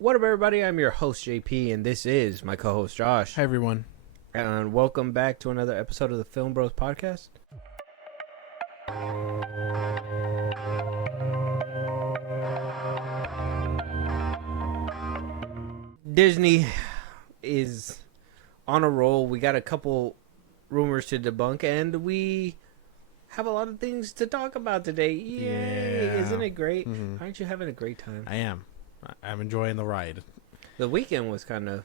What up, everybody? I'm your host, JP, and this is my co-host, Josh. Hi, everyone. And welcome back to another episode of the FilmBros podcast. Disney is on a roll. We got a couple rumors to debunk, and we have a lot of things to talk about today. Yay! Yeah. Isn't it great? Mhm. Aren't you having a great time? I am. I'm enjoying the ride. The weekend was kind of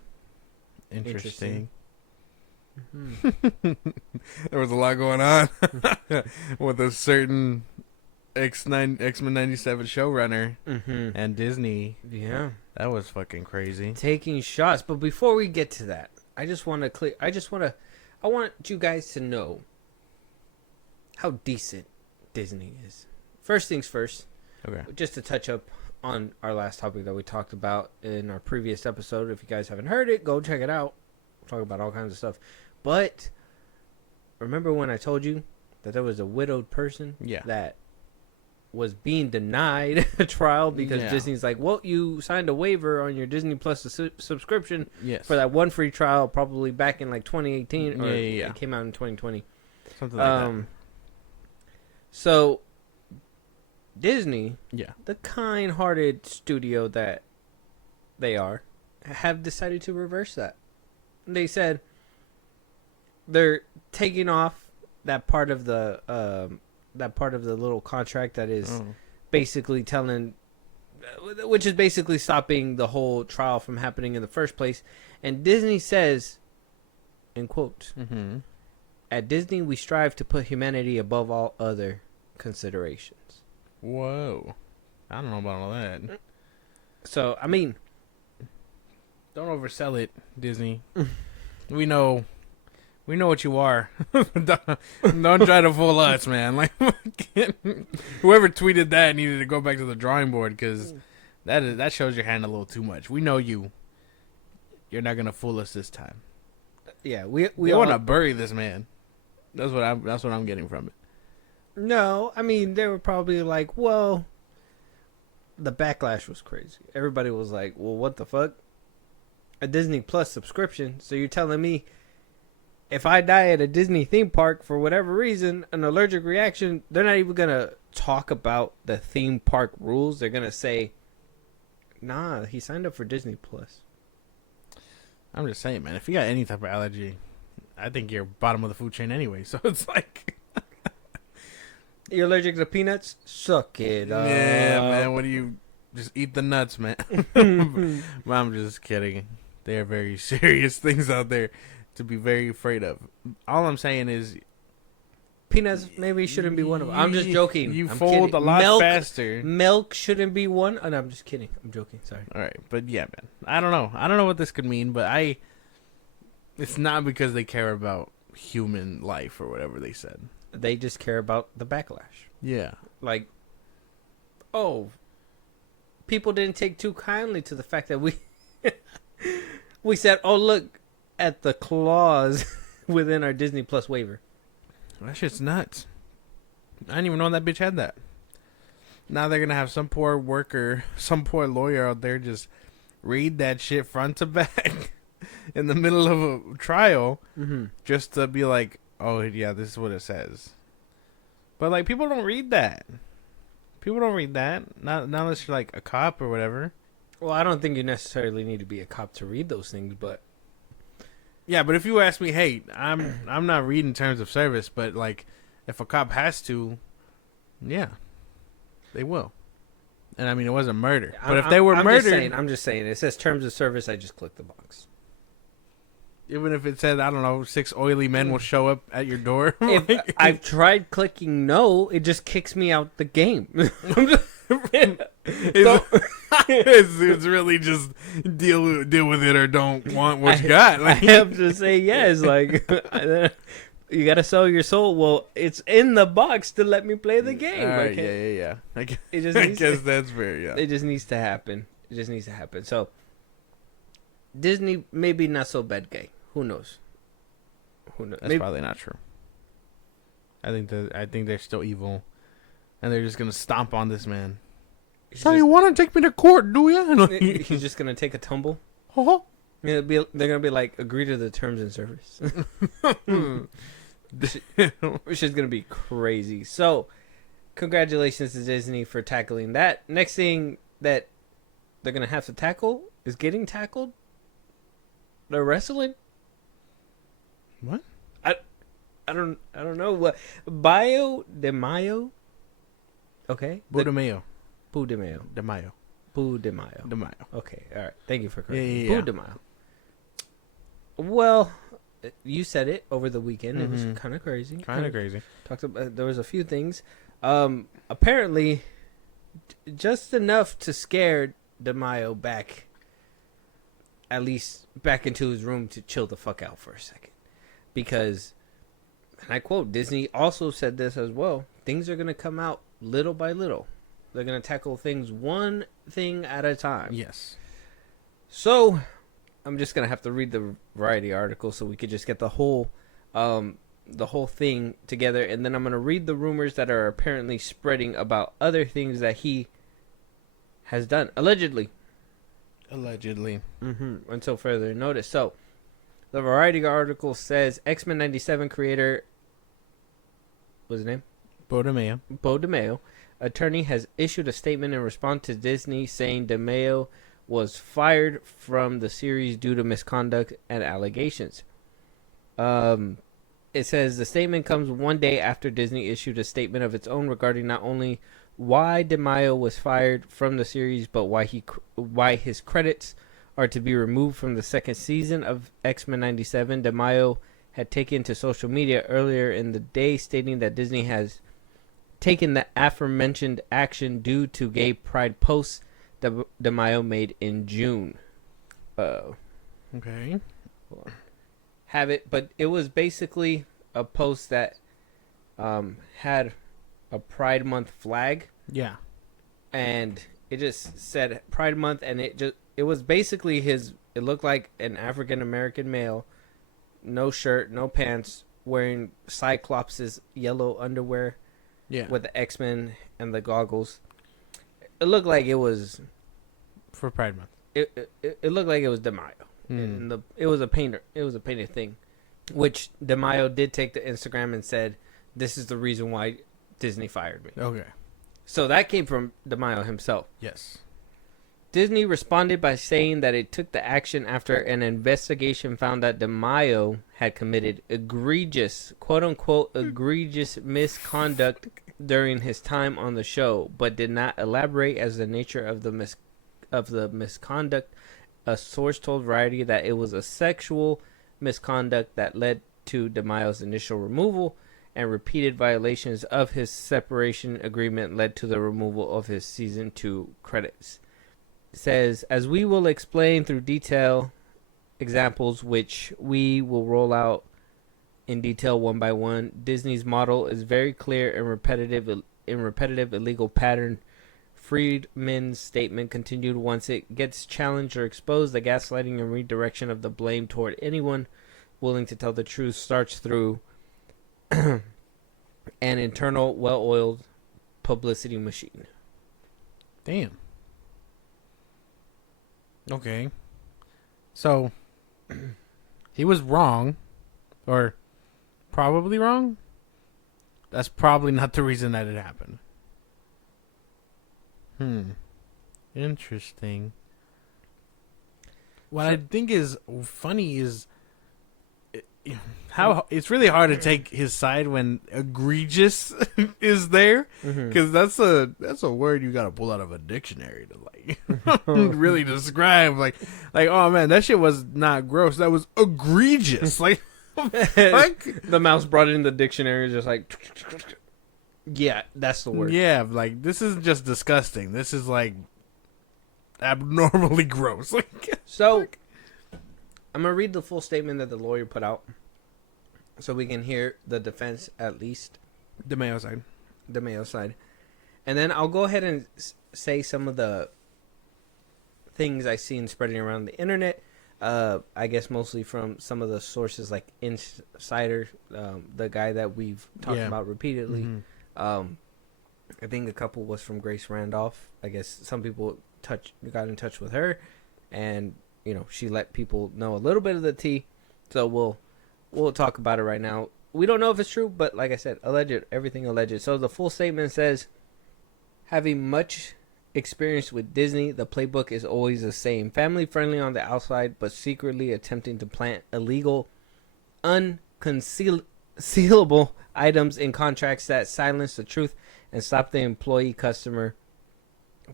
Interesting. mm-hmm. There was a lot going on with a certain X-Men 97 showrunner and Disney. Yeah. That was fucking crazy. Taking shots. But before we get to that, I want you guys to know how decent Disney is. First things first, Okay. just to touch up on our last topic that we talked about in our previous episode. If you guys haven't heard it, go check it out. We'll talk about all kinds of stuff. But remember when I told you that there was a widowed person Yeah. that was being denied a trial because Yeah. Disney's like, well, you signed a waiver on your Disney Plus subscription Yes. for that one free trial probably back in like 2018 or Yeah. it came out in 2020. Something like that. So Disney, Yeah. the kind-hearted studio that they are, have decided to reverse that. They said they're taking off that part of the little contract that is basically which is basically stopping the whole trial from happening in the first place. And Disney says, in quotes, Mm-hmm. "At Disney, we strive to put humanity above all other considerations." Whoa. I don't know about all that. So, I mean, Don't oversell it, Disney. We know what you are. don't try to fool us, man. Like, whoever tweeted that needed to go back to the drawing board because that shows your hand a little too much. We know you. You're not gonna fool us this time. yeah, we want to bury this man. That's what I'm getting from it. No, I mean, they were probably like, well, the backlash was crazy. Everybody was like, well, what the fuck? A Disney Plus subscription. So you're telling me if I die at a Disney theme park for whatever reason, an allergic reaction, they're not even going to talk about the theme park rules. They're going to say, nah, he signed up for Disney Plus. I'm just saying, man. If you got any type of allergy, I think you're bottom of the food chain anyway. So it's like, You're allergic to peanuts? Suck it up. yeah, man. What do you just eat the nuts, man? I'm just kidding. They are very serious things out there to be very afraid of. All I'm saying is, Peanuts maybe shouldn't be one of them. I'm just joking. You I'm fold kidding. a lot Milk, faster. Milk shouldn't be one. Oh, no, I'm just kidding. I'm joking. Sorry. All right, but yeah, man. I don't know what this could mean, but it's not because they care about human life or whatever they said. They just care about the backlash. Yeah. Like, oh, people didn't take too kindly to the fact that we said, oh, look at the clause within our Disney Plus waiver. That shit's nuts. I didn't even know that bitch had that. Now they're going to have some poor worker, some poor lawyer out there just read that shit front to back in the middle of a trial just to be like, oh, yeah, this is what it says. But, like, people don't read that. People don't read that. Not unless you're, like, a cop or whatever. Well, I don't think you necessarily need to be a cop to read those things, but... Yeah, but if you ask me, hey, I'm not reading terms of service, but, like, if a cop has to, yeah, they will. And, I mean, it wasn't murder. But if they were murdered... I'm just saying. It says terms of service, I just click the box. Even if it said, I don't know, 6 oily men will show up at your door. If I've tried clicking no, it just kicks me out the game. It's really just deal with it or don't want what you got. Like, I have to say yes. Like, you got to sell your soul. Well, it's in the box to let me play the game. All right, yeah. I guess that's fair, yeah. It just needs to happen. So, Disney, maybe not so bad guy. Who knows? That's probably not true. I think they're still evil, and they're just gonna stomp on this man. So you want to take me to court, do you? He's just gonna take a tumble. Uh-huh. They're gonna be like, agree to the terms and service. Which is gonna be crazy. So, congratulations to Disney for tackling that. Next thing that they're gonna have to tackle is getting tackled. They're wrestling. What? I don't know what. Beau Demayo. Okay. Beau Demayo. Beau Demayo. Demayo. Beau Demayo. Demayo. Okay. All right. Thank you for correcting. Yeah. Beau Demayo. Well, you said it over the weekend. It was kind of crazy. Kind of crazy. Talked about there was a few things. Apparently, just enough to scare Demayo back. At least back into his room to chill the fuck out for a second, because, and I quote, Disney also said this as well. Things are gonna come out little by little. They're gonna tackle things one thing at a time. Yes. So, I'm just gonna have to read the Variety article so we could just get the whole thing together, and then I'm gonna read the rumors that are apparently spreading about other things that he has done allegedly. Until further notice. So, the Variety article says X-Men 97 creator, what's his name? Beau Demayo. Beau Demayo, attorney, has issued a statement in response to Disney saying Demayo was fired from the series due to misconduct and allegations. It says the statement comes one day after Disney issued a statement of its own regarding not only why Demayo was fired from the series, but why his credits are to be removed from the second season of X-Men 97. Demayo had taken to social media earlier in the day stating that Disney has taken the aforementioned action due to gay pride posts that Demayo made in June. Okay. Have it, but it was basically a post that had a Pride Month flag. Yeah. And it just said Pride Month, and it was basically it looked like an African American male, no shirt, no pants, wearing Cyclops' yellow underwear. Yeah. With the X-Men and the goggles. It looked like it was for Pride Month. It looked like it was Demayo. And it was a painted thing, which Demayo did take to Instagram and said, "This is the reason why Disney fired me." Okay. So that came from Demayo himself. Yes. Disney responded by saying that it took the action after an investigation found that Demayo had committed egregious, quote-unquote, egregious misconduct during his time on the show, but did not elaborate as the nature of the misconduct. A source told Variety that it was a sexual misconduct that led to Demayo's initial removal, and repeated violations of his separation agreement led to the removal of his season 2 credits. It says, as we will explain through detail examples which we will roll out in detail one by one, Disney's model is very clear and repetitive illegal pattern. Friedman's statement continued, once it gets challenged or exposed, the gaslighting and redirection of the blame toward anyone willing to tell the truth starts through an internal, well-oiled publicity machine. Damn. Okay. So, he was wrong, or probably wrong. That's probably not the reason that it happened. Interesting. What I think is funny is how it's really hard to take his side when egregious is there, because that's a word you gotta pull out of a dictionary to like really describe like oh man, that shit was not gross, that was egregious. Like the mouse brought it in the dictionary, just like, yeah, that's the word. Yeah, like this is just disgusting. This is like abnormally gross. Like so. I'm going to read the full statement that the lawyer put out so we can hear the defense, at least. Demayo side. Demayo side. And then I'll go ahead and say some of the things I've seen spreading around the internet. I guess mostly from some of the sources like Insider, the guy that we've talked about repeatedly. I think a couple was from Grace Randolph. I guess some people got in touch with her, and she let people know a little bit of the tea. So we'll talk about it right now. We don't know if it's true, but like I said, alleged, everything alleged. So the full statement says, having much experience with Disney, the playbook is always the same. Family friendly on the outside, but secretly attempting to plant illegal, unconcealable items in contracts that silence the truth and stop the employee customer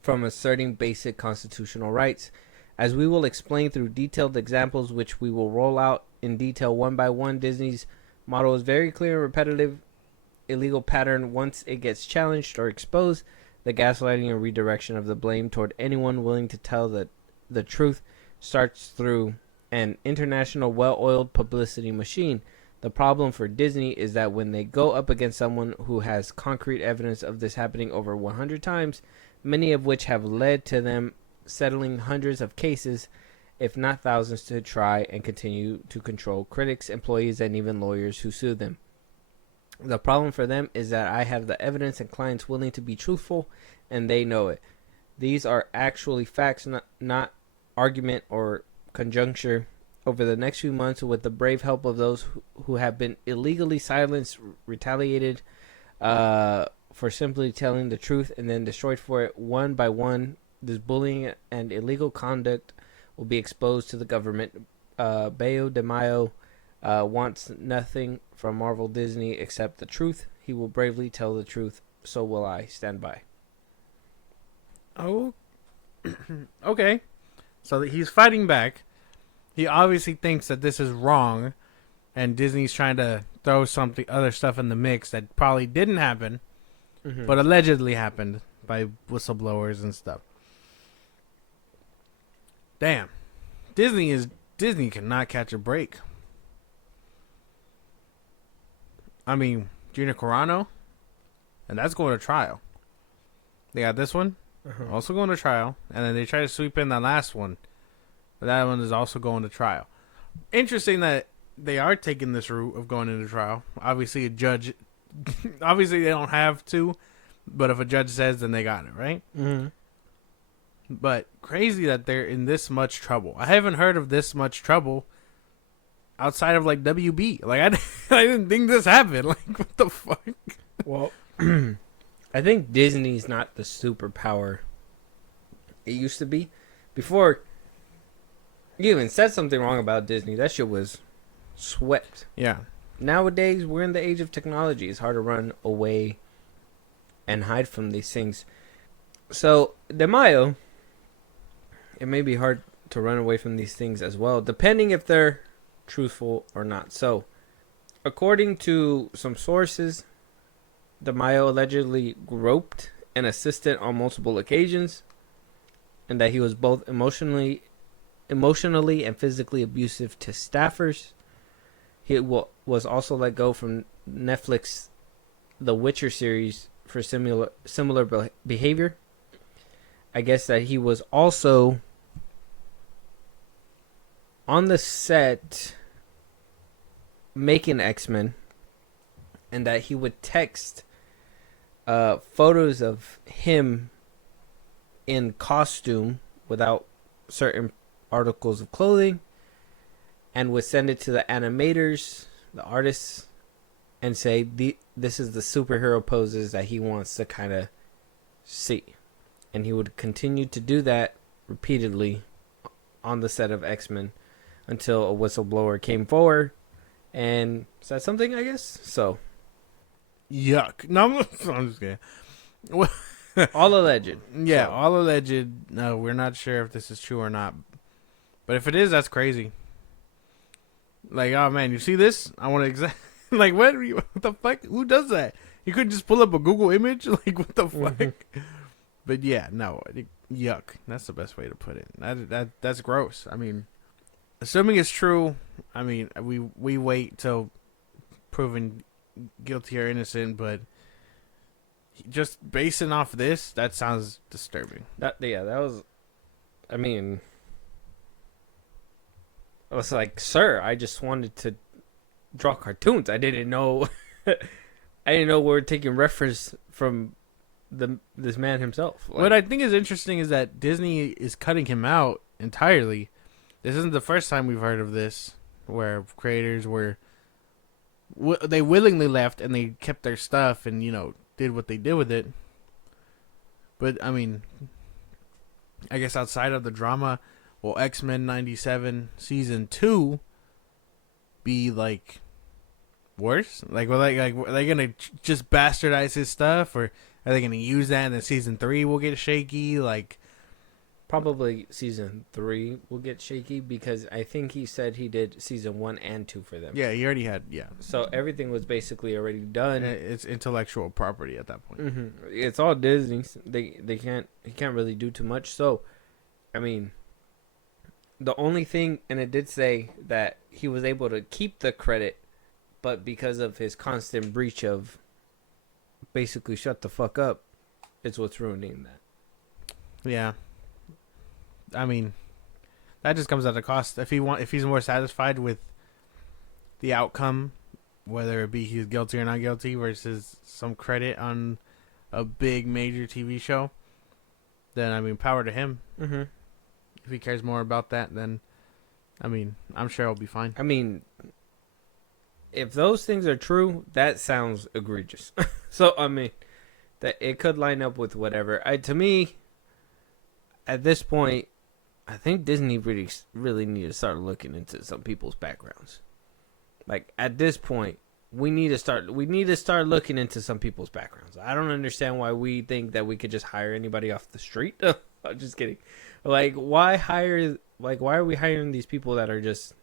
from asserting basic constitutional rights. As we will explain through detailed examples, which we will roll out in detail one by one, Disney's model is very clear and repetitive. Illegal pattern, once it gets challenged or exposed, the gaslighting and redirection of the blame toward anyone willing to tell the truth starts through an international well-oiled publicity machine. The problem for Disney is that when they go up against someone who has concrete evidence of this happening over 100 times, many of which have led to them settling hundreds of cases, if not thousands, to try and continue to control critics, employees, and even lawyers who sue them. The problem for them is that I have the evidence and clients willing to be truthful, and they know it. These are actually facts, not argument or conjecture. Over the next few months, with the brave help of those who have been illegally silenced, retaliated for simply telling the truth, and then destroyed for it one by one, this bullying and illegal conduct will be exposed to the government. Beau Demayo wants nothing from Marvel Disney except the truth. He will bravely tell the truth. So will I. Stand by. Oh, okay. So he's fighting back. He obviously thinks that this is wrong, and Disney's trying to throw other stuff in the mix that probably didn't happen, but allegedly happened by whistleblowers and stuff. Damn, Disney cannot catch a break. I mean, Gina Carano, and that's going to trial. They got this one, also going to trial, and then they try to sweep in the last one. But that one is also going to trial. Interesting that they are taking this route of going into trial. Obviously, a judge... obviously, they don't have to. But if a judge says, then they got it, right? Mm-hmm. But crazy that they're in this much trouble. I haven't heard of this much trouble outside of, like, WB. Like, I didn't think this happened. Like, what the fuck? Well, I think Disney's not the superpower it used to be. Before... you even said something wrong about Disney, that shit was swept. Yeah. Nowadays, we're in the age of technology. It's hard to run away and hide from these things. So, Demayo, it may be hard to run away from these things as well, depending if they're truthful or not. So, according to some sources, Demayo allegedly groped an assistant on multiple occasions, and that he was both emotionally and physically abusive to staffers. He was also let go from Netflix The Witcher series for similar behavior. I guess that he was also on the set making X-Men, and that he would text photos of him in costume without certain articles of clothing, and would send it to the animators, the artists, and say this is the superhero poses that he wants to kind of see. And he would continue to do that repeatedly on the set of X-Men until a whistleblower came forward and said something, I guess. So, yuck. No, I'm just kidding. All alleged. Yeah, so. All alleged. No, we're not sure if this is true or not. But if it is, that's crazy. Like, oh man, you see this? I want to like, what the fuck? Who does that? You couldn't just pull up a Google image? Like, what the fuck? But yeah, no, yuck. That's the best way to put it. That's gross. I mean, assuming it's true, I mean, we wait till proven guilty or innocent, but just basing off this, that sounds disturbing. That was, I mean, I was like, sir, I just wanted to draw cartoons. I didn't know we were taking reference from this man himself. Like, what I think is interesting is that Disney is cutting him out entirely. This isn't the first time we've heard of this, where creators were they willingly left and they kept their stuff and did what they did with it. But I mean, I guess outside of the drama, will X-Men 97 season 2 be like worse? Like, are they gonna just bastardize his stuff, or are they gonna use that and then season 3 will get shaky? Like, probably season 3 will get shaky because I think he said he did season 1 and 2 for them. Yeah, he already had. Yeah, so everything was basically already done. It's intellectual property at that point. Mm-hmm. It's all Disney. He can't really do too much. So, I mean, the only thing, and it did say that he was able to keep the credit, but because of his constant breach of basically shut the fuck up, it's what's ruining that. Yeah. I mean, that just comes at a cost. If he's more satisfied with the outcome, whether it be he's guilty or not guilty, versus some credit on a big major TV show, then I mean, power to him. Mm-hmm. If he cares more about that, then I mean, I'm sure he'll be fine. I mean, if those things are true, that sounds egregious. So I mean, that it could line up with whatever. To me, at this point, I think Disney really need to start looking into some people's backgrounds. Like, at this point, we need to start looking into some people's backgrounds. I don't understand why we think that we could just hire anybody off the street. I'm just kidding. Like, why are we hiring these people that are just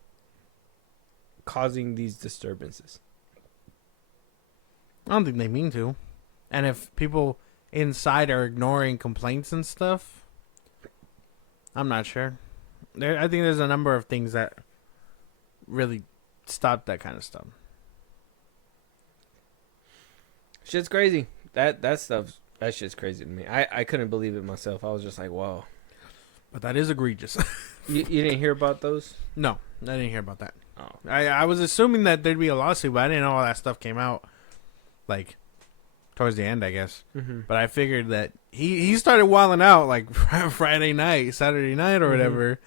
causing these disturbances? I don't think they mean to. And if people inside are ignoring complaints and stuff, I'm not sure. I think there's a number of things that really stop that kind of stuff. Shit's crazy. That shit's crazy to me. I couldn't believe it myself. I was just like, whoa. But that is egregious. You didn't hear about those? No, I didn't hear about that. Oh. I was assuming that there'd be a lawsuit, but I didn't know all that stuff came out like towards the end, I guess. Mm-hmm. But I figured that he started wilding out like Friday night, Saturday night, or whatever.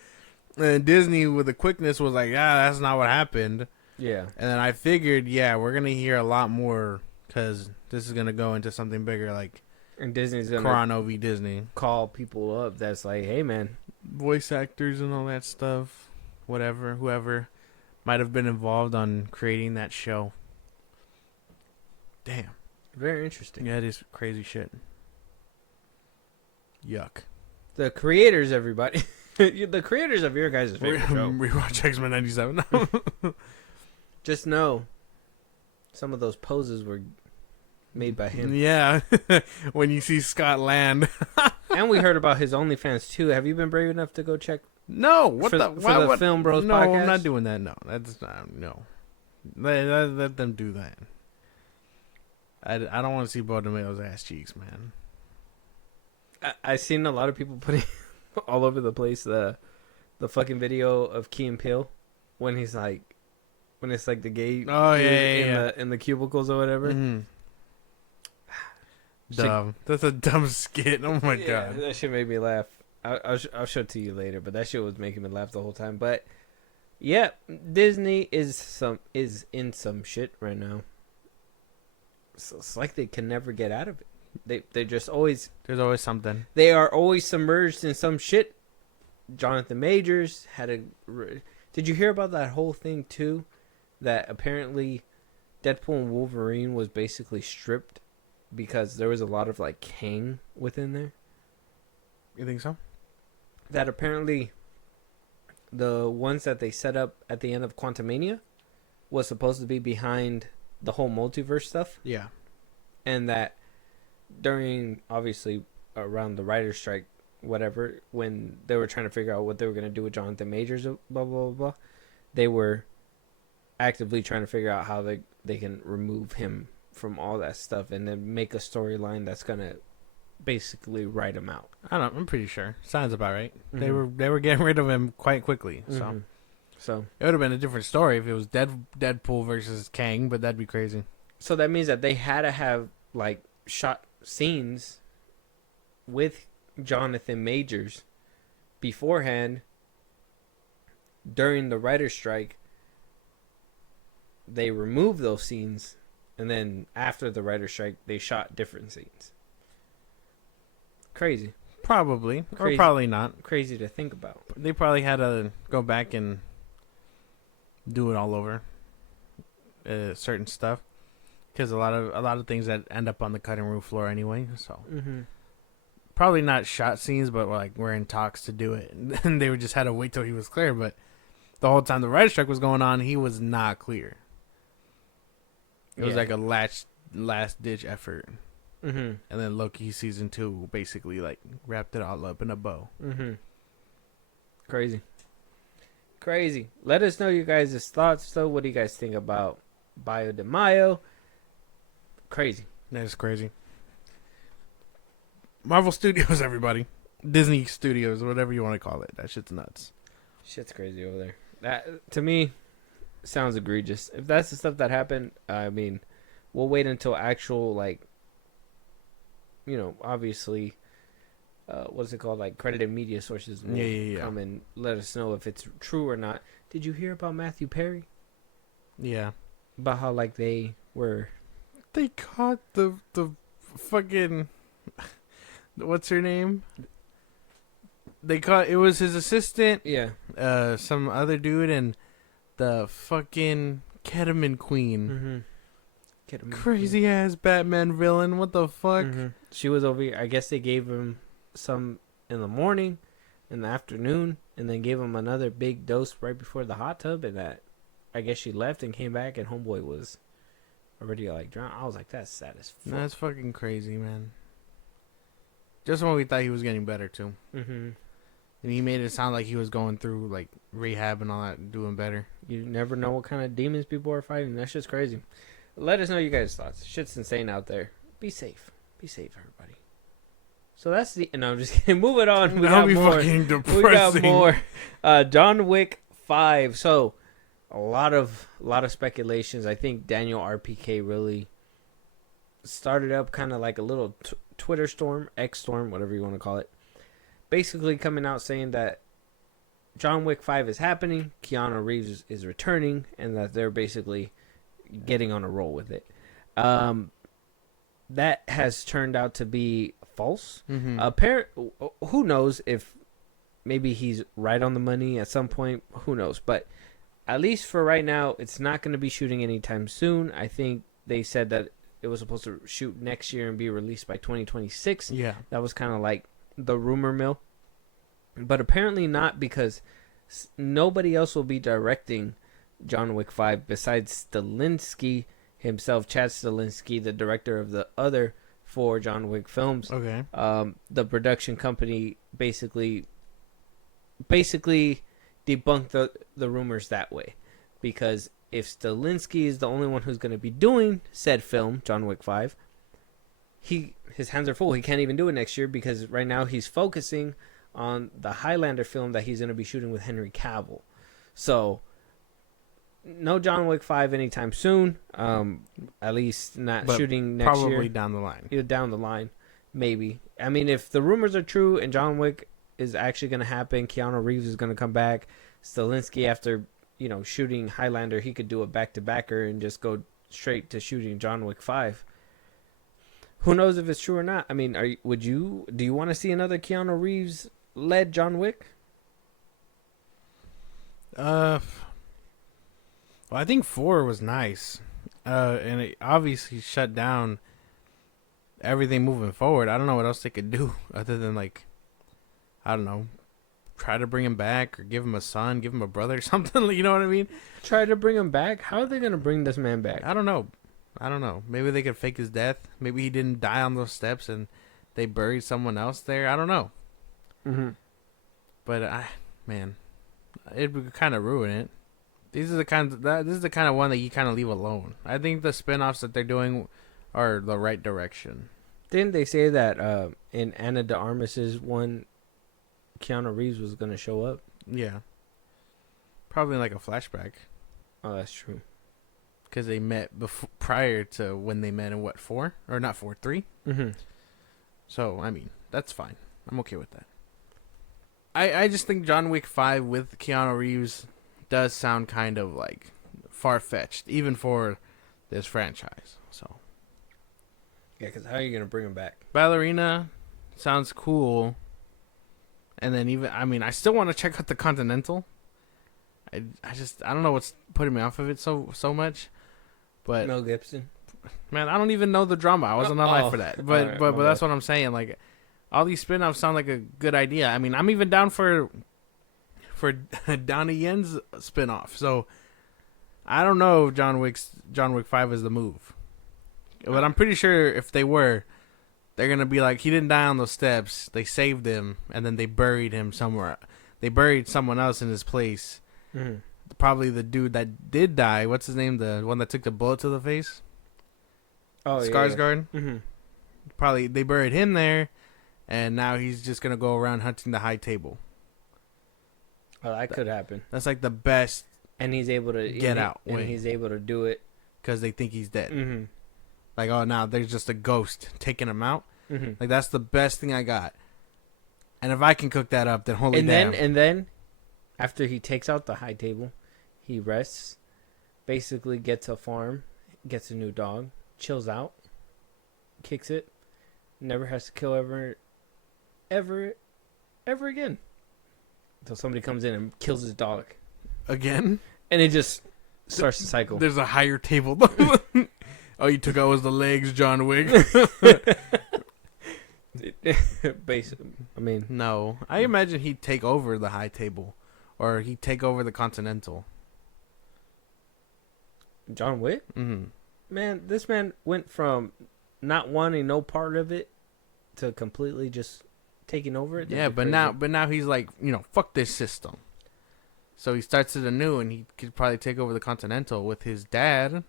And Disney, with the quickness, was like, "Yeah, that's not what happened." Yeah. And then I figured, yeah, we're gonna hear a lot more because this is gonna go into something bigger, like and Disney's gonna Toronto v. Disney. Call people up. That's like, hey, man, voice actors and all that stuff, whoever might have been involved on creating that show. Damn. Very interesting. Yeah, it is crazy shit. Yuck. The creators, everybody. The creators of your guys' favorite show. Rewatch X-Men 97. Just know, some of those poses were made by him. Yeah. When you see Scott land. And we heard about his OnlyFans too. Have you been brave enough to go check? No. What the? For the FilmBros podcast? No, I'm not doing that. No, that's not. No. Let them do that. I don't want to see Beau Demayo's ass cheeks, man. I seen a lot of people putting all over the place the fucking video of Key and Peele when it's like the gay in the cubicles or whatever. Mm-hmm. Dumb. That's a dumb skit. Oh my god. That shit made me laugh. I'll show it to you later, but that shit was making me laugh the whole time. But yeah, Disney is in some shit right now. So it's like they can never get out of it. They just always... There's always something. They are always submerged in some shit. Jonathan Majors had a... Did you hear about that whole thing, too? That apparently Deadpool and Wolverine was basically stripped because there was a lot of, like, Kang within there. You think so? That apparently the ones that they set up at the end of Quantumania was supposed to be behind the whole multiverse stuff. Yeah. And that during, obviously, around the writer's strike, whatever, when they were trying to figure out what they were going to do with Jonathan Majors, blah, blah, blah, blah, they were actively trying to figure out how they can remove him from all that stuff and then make a storyline that's going to basically write him out. I don't know. I'm pretty sure. Sounds about right. Mm-hmm. They were getting rid of him quite quickly. So. Mm-hmm. So it would have been a different story if it was Deadpool versus Kang, but that'd be crazy. So that means that they had to have like shot scenes with Jonathan Majors beforehand. During the writer's strike, they removed those scenes, and then after the writer's strike, they shot different scenes. Crazy. Probably. Crazy. Or probably not. Crazy to think about. They probably had to go back and do it all over. Certain stuff. Because a lot of things that end up on the cutting room floor anyway. So probably not shot scenes, but like we're in talks to do it. And they just had to wait till he was clear. But the whole time the writer's strike was going on, he was not clear. It was like a last ditch effort. And then Loki season 2 basically like wrapped it all up in a bow. Crazy. Let us know you guys' thoughts though. What do you guys think about Beau Demayo? Crazy. That is crazy. Marvel Studios, everybody. Disney Studios, whatever you want to call it. That shit's nuts. Shit's crazy over there. That, to me, sounds egregious. If that's the stuff that happened, I mean, we'll wait until actual, like, you know, obviously, what's it called? Like, credited media sources will come and let us know if it's true or not. Did you hear about Matthew Perry? Yeah. About how, like, they were... They caught the fucking... What's her name? They caught... It was his assistant. Yeah. Some other dude and the fucking Ketamine Queen. Crazy ass Batman villain. What the fuck? She was over here. I guess they gave him some in the morning, in the afternoon, and then gave him another big dose right before the hot tub. And that, I guess she left and came back, and homeboy was already like drowned. I was like, that's sad as fuck. That's fucking crazy, man. Just when we thought he was getting better too. And he made it sound like he was going through like rehab and all that, doing better. You never know what kind of demons people are fighting. That shit's crazy. Let us know you guys' thoughts. Shit's insane out there. Be safe. Be safe, everybody. So that's the... No, I'm just kidding. Moving on. We got more. Fucking depressing. We got more. John Wick 5. So, a lot of speculations. I think Daniel RPK really started up kind of like a little Twitter storm, X storm, whatever you want to call it. Basically coming out saying that John Wick 5 is happening, Keanu Reeves is returning, and that they're basically getting on a roll with it. That has turned out to be false. Who knows if maybe he's right on the money at some point. Who knows? But at least for right now, it's not going to be shooting anytime soon. I think they said that it was supposed to shoot next year and be released by 2026. Yeah. That was kind of like the rumor mill. But apparently not, because nobody else will be directing John Wick 5 besides Stilinski himself, Chad Stilinski, the director of the other 4 John Wick films. Okay. The production company basically debunked the rumors that way, because if Stilinski is the only one who's going to be doing said film, John Wick 5, his hands are full. He can't even do it next year, because right now he's focusing on the Highlander film that he's going to be shooting with Henry Cavill. So, no John Wick 5 anytime soon. At least not shooting next year. Probably down the line. Yeah, down the line. Maybe. I mean, if the rumors are true and John Wick is actually going to happen, Keanu Reeves is going to come back, Stilinski, after, you know, shooting Highlander, he could do a back-to-backer and just go straight to shooting John Wick 5. Who knows if it's true or not? I mean, do you want to see another Keanu Reeves led John Wick? Well, I think 4 was nice. And it obviously shut down everything moving forward. I don't know what else they could do other than, like, I don't know, try to bring him back or give him a son, give him a brother or something. You know what I mean? Try to bring him back? How are they going to bring this man back? I don't know. Maybe they could fake his death. Maybe he didn't die on those steps and they buried someone else there. I don't know. But it would kind of ruin it. This is the kind of one that you kind of leave alone. I think the spin-offs that they're doing are the right direction. Didn't they say that in Anna de Armas's one, Keanu Reeves was going to show up? Yeah. Probably like a flashback. Oh, that's true. Because they met prior to when they met in 4? Or not 4, 3? So, I mean, That's fine. I'm okay with that. I just think John Wick 5 with Keanu Reeves does sound kind of like far-fetched, even for this franchise. So Yeah, because how are you gonna bring him back? Ballerina sounds cool, and then I still want to check out the Continental. I don't know what's putting me off of it so much, but Mel Gibson. man, I don't even know the drama. I wasn't alive for that, but that's what I'm saying. Like, all these spin-offs sound like a good idea. I mean, I'm even down for Donnie Yen's spin-off. So I don't know if John Wick 5 is the move, but I'm pretty sure if they were, they're gonna be like, he didn't die on those steps. They saved him, and then they buried him somewhere. They buried someone else in his place. Mm-hmm. Probably the dude that did die. What's his name? The one that took the bullet to the face. Oh, Skarsgård. Yeah. Mm-hmm. Probably they buried him there, and now he's just gonna go around hunting the high table. Oh, that could happen. That's like the best. And he's able to get out, and he's able to do it because they think he's dead. Mm-hmm. Like, oh, now there's just a ghost taking him out. Mm-hmm. Like, that's the best thing I got. And if I can cook that up, then holy damn. And then, after he takes out the high table, he rests, basically gets a farm, gets a new dog, chills out, kicks it, never has to kill ever again. Until somebody comes in and kills his dog. Again? And it just starts the cycle. There's a higher table. Oh, you took out was the legs, John Wick. Basically, I mean, no. I imagine he'd take over the high table. Or he'd take over the Continental. John Wick? Mm-hmm. Man, this man went from not wanting no part of it to completely just taking over it. Yeah, but now he's like, fuck this system. So he starts it anew, and he could probably take over the Continental with his dad,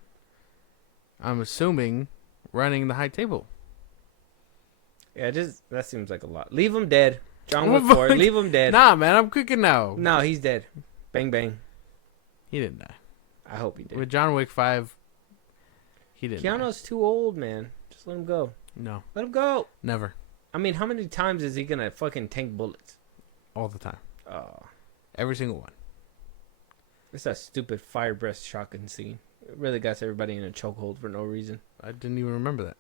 I'm assuming, running the high table. Yeah, that seems like a lot. Leave him dead. John Wick 4, leave him dead. Nah, man, I'm cooking now. No, he's dead. Bang, bang. He didn't die. I hope he did. With John Wick 5, he didn't Keanu's too old, man. Just let him go. No. Let him go. Never. I mean, how many times is he going to fucking tank bullets? All the time. Oh. Every single one. It's that stupid fire breath shotgun scene. It really got everybody in a chokehold for no reason. I didn't even remember that.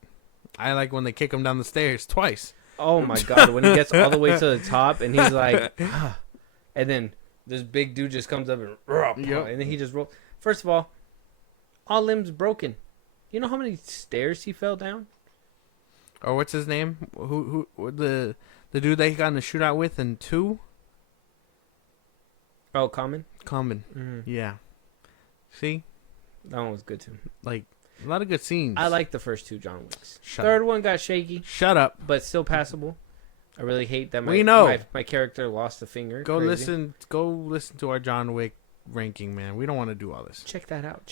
I like when they kick him down the stairs twice. Oh my god, when he gets all the way to the top and he's like, ah. And then this big dude just comes up and and then he just rolls. First of all limbs broken. You know how many stairs he fell down? Or what's his name? Who the dude that he got in the shootout with in 2? Oh, Common? Mm-hmm. Yeah. See? That one was good too. Like, a lot of good scenes. I like the first 2 John Wicks. Shut Third up. one got shaky. Shut up. But still passable. I really hate that my character lost a finger. Go listen to our John Wick ranking, man. We don't want to do all this. Check that out.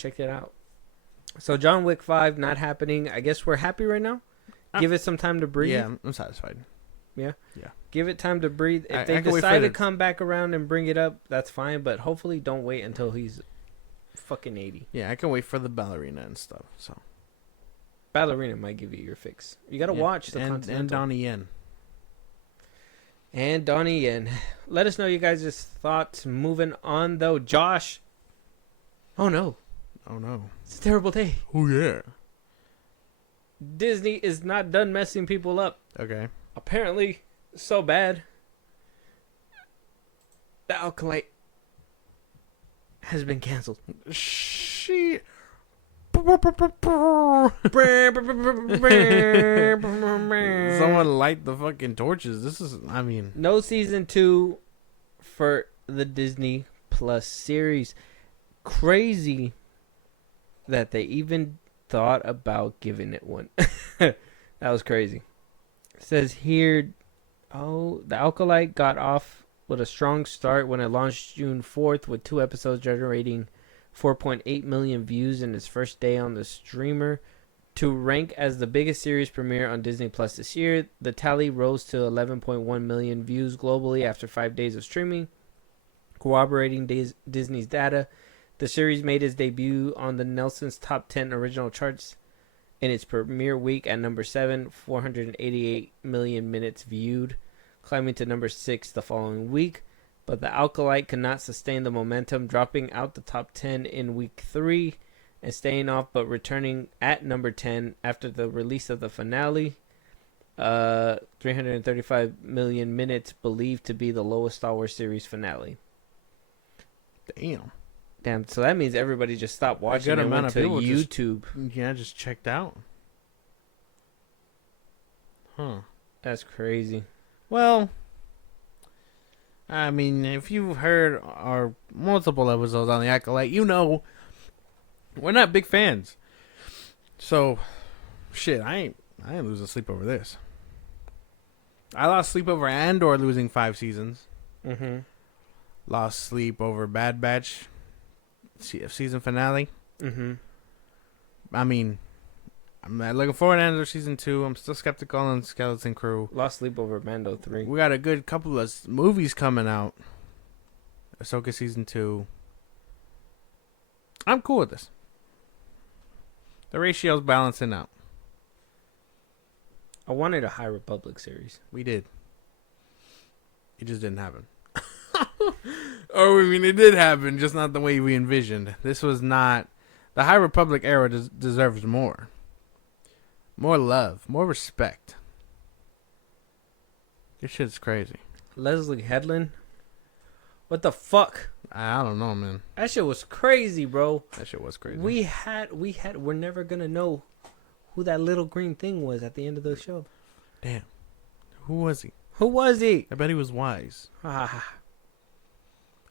So John Wick 5 not happening. I guess we're happy right now. Give it some time to breathe. Yeah, I'm satisfied. Yeah? Yeah. Give it time to breathe. If they decide to come back around and bring it up, that's fine. But hopefully don't wait until he's fucking 80. Yeah, I can wait for the ballerina and stuff. So Ballerina might give you your fix. You got to watch the Continental. And Donnie Yen. And Donnie Yen. Let us know you guys' thoughts. Moving on, though. Josh. Oh, no. It's a terrible day. Oh, yeah. Disney is not done messing people up. Okay. Apparently, so bad. The Acolyte has been canceled. Someone light the fucking torches. No season 2 for the Disney Plus series. Crazy that they even thought about giving it one. That was crazy. It says here, the Acolyte got off with a strong start when it launched June 4th with 2 episodes generating 4.8 million views in its first day on the streamer. To rank as the biggest series premiere on Disney Plus this year, the tally rose to 11.1 million views globally after 5 days of streaming. Corroborating Disney's data, the series made its debut on the Nelson's Top 10 original charts in its premiere week at number 7, 488 million minutes viewed, climbing to number 6 the following week. But the Acolyte could not sustain the momentum, dropping out the top 10 in week 3 and staying off but returning at number 10 after the release of the finale. 335 million minutes, believed to be the lowest Star Wars series finale. Damn, so that means everybody just stopped watching and went to YouTube. Just checked out. Huh. That's crazy. Well, I mean, if you've heard our multiple episodes on the Acolyte, you know we're not big fans. So, shit, I ain't losing sleep over this. I lost sleep over Andor losing 5 seasons. Mm-hmm. Lost sleep over Bad Batch season finale. Mm-hmm. I mean, I'm not looking forward to Andor season 2. I'm still skeptical on Skeleton Crew. Lost sleep over Mando 3. We got a good couple of movies coming out. Ahsoka season 2. I'm cool with this. The ratio's balancing out. I wanted a High Republic series. We did. It just didn't happen. Or, I mean, it did happen, just not the way we envisioned. This was not... The High Republic era deserves more. More love. More respect. This shit's crazy. Leslie Headland? What the fuck? I don't know, man. That shit was crazy, bro. That shit was crazy. We're never gonna know who that little green thing was at the end of the show. Damn. Who was he? Who was he? I bet he was wise.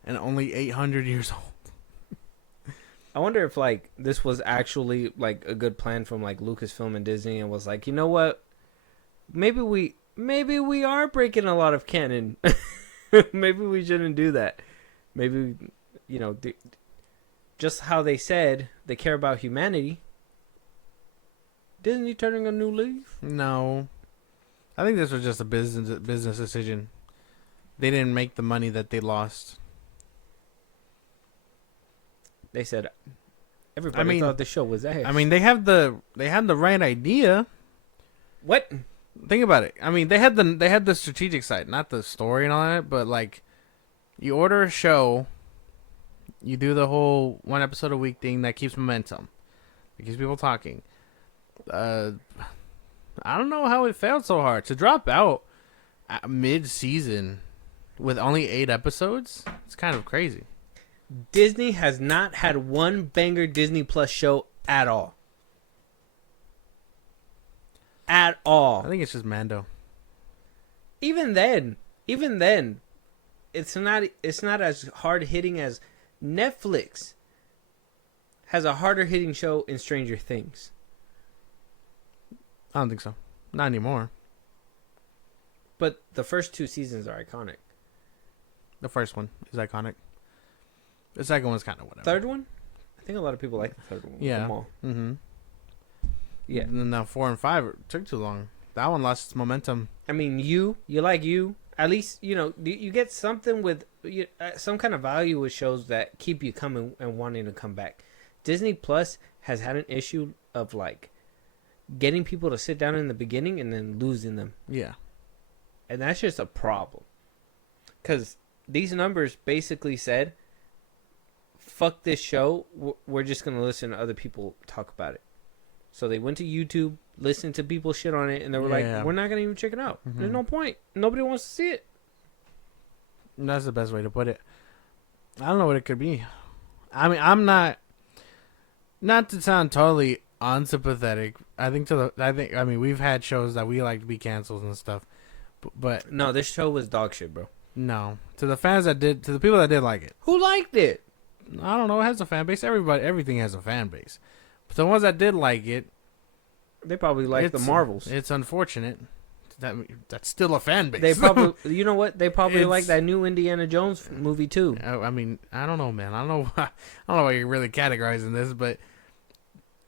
And only 800 years old. I wonder if, like, this was actually, like, a good plan from, like, Lucasfilm and Disney and was like, you know what? Maybe we are breaking a lot of canon. Maybe we shouldn't do that. Maybe, you know, just how they said they care about humanity. Disney turning a new leaf? No. I think this was just a business decision. They didn't make the money that they lost. They said everybody thought the show was ass. I mean, they had the right idea. What? Think about it. I mean, they had the strategic side, not the story and all that, but like, you order a show, you do the whole 1 episode a week thing that keeps momentum. It keeps people talking. I don't know how it failed so hard to drop out mid-season with only 8 episodes. It's kind of crazy. Disney has not had one banger Disney Plus show at all. At all. I think it's just Mando. Even then, it's not as hard hitting as Netflix has a harder hitting show in Stranger Things. I don't think so. Not anymore. But the first 2 seasons are iconic. The first one is iconic. The second one's kind of whatever. Third one? I think a lot of people like the third one. Yeah. Mm-hmm. Yeah. And then now 4 and 5 took too long. That one lost its momentum. I mean, you like you. At least, you know, you get something with some kind of value with shows that keep you coming and wanting to come back. Disney Plus has had an issue of, like, getting people to sit down in the beginning and then losing them. Yeah. And that's just a problem. Because these numbers basically said, fuck this show, we're just going to listen to other people talk about it. So they went to YouTube, listened to people shit on it, and they were like, we're not going to even check it out. Mm-hmm. There's no point. Nobody wants to see it. That's the best way to put it. I don't know what it could be. I mean, I'm not to sound totally unsympathetic. I mean, we've had shows that we like to be canceled and stuff. But no, this show was dog shit, bro. No. To the people that did like it. Who liked it? I don't know. It has a fan base. Everything has a fan base. But the ones that did like it, they probably like the Marvels. It's unfortunate. That's still a fan base. They probably, you know what? They probably like that new Indiana Jones movie too. I mean, I don't know, man. I don't know why you're really categorizing this, but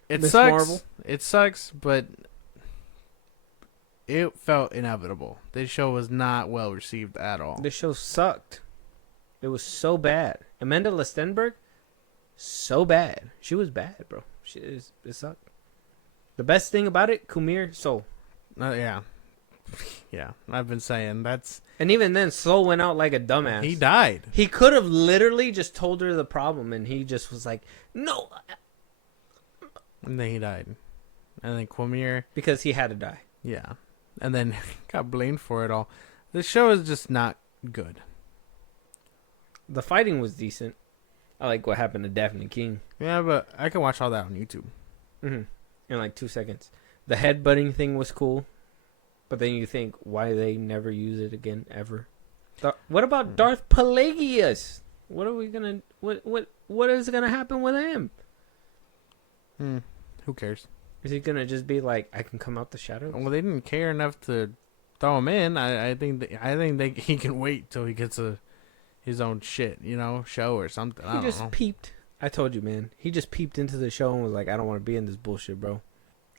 it sucks. Marvel. It sucks, but it felt inevitable. This show was not well received at all. This show sucked. It was so bad. Amanda Lestenberg, so bad. She was bad, bro. It sucked. The best thing about it, Kumir, Soul. Yeah. Yeah, I've been saying that's... And even then, Soul went out like a dumbass. He died. He could have literally just told her the problem, and he just was like, no. And then he died. And then Quamir... Because he had to die. Yeah. And then got blamed for it all. The show is just not good. The fighting was decent. I like what happened to Daphne King. Yeah, but I can watch all that on YouTube. Mm-hmm. In like 2 seconds. The headbutting thing was cool. But then you think, why they never use it again, ever? What about Darth Pelagius? What are we gonna... What is gonna happen with him? Who cares? Is he gonna just be like, I can come out the shadows? Well, they didn't care enough to throw him in. I think he can wait till he gets his own shit, show or something. I don't know. Peeped. I told you, man. He just peeped into the show and was like, I don't want to be in this bullshit, bro.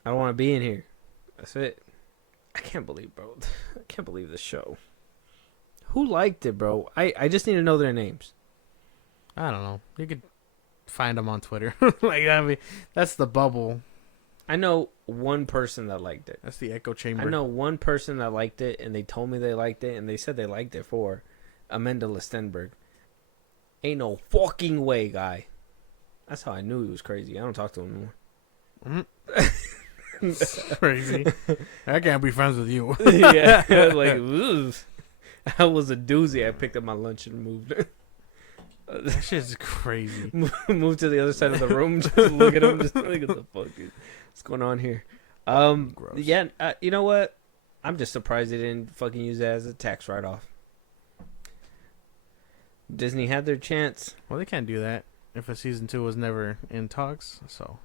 I don't want to be in here. That's it. I can't believe, bro. I can't believe this show. Who liked it, bro? I just need to know their names. I don't know. You could find them on Twitter. That's the bubble. I know one person that liked it. That's the echo chamber. I know one person that liked it, and they told me they liked it, and they said they liked it for Amanda Listenberg. Ain't no fucking way, guy. That's how I knew he was crazy. I don't talk to him anymore. Crazy. I can't be friends with you. Yeah, like, ugh. That was a doozy. I picked up my lunch and moved. That shit's crazy. Moved to the other side of the room. Just look at him. Just look at the fuck, dude. What's going on here? Gross. Yeah. You know what? I'm just surprised they didn't fucking use that as a tax write-off. Disney had their chance. Well, they can't do that if a season 2 was never in talks. So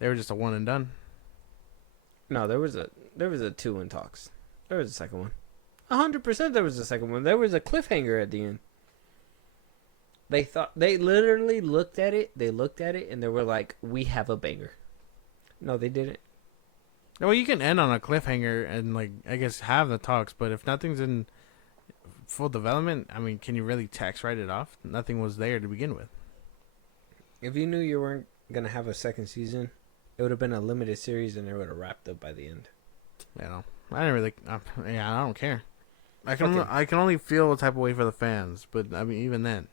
they were just a one and done. No, there was a 2 in talks. There was a second one. 100% there was a second one. There was a cliffhanger at the end. They literally looked at it. They looked at it and they were like, "We have a banger." No, they didn't. Well, you can end on a cliffhanger and I guess have the talks, but if nothing's in full development, I mean, can you really tax write it off? Nothing was there to begin with. If you knew you weren't gonna have a second season, it would have been a limited series and it would have wrapped up by the end. I didn't really. I don't care. I can only feel a type of way for the fans, but I mean, even then,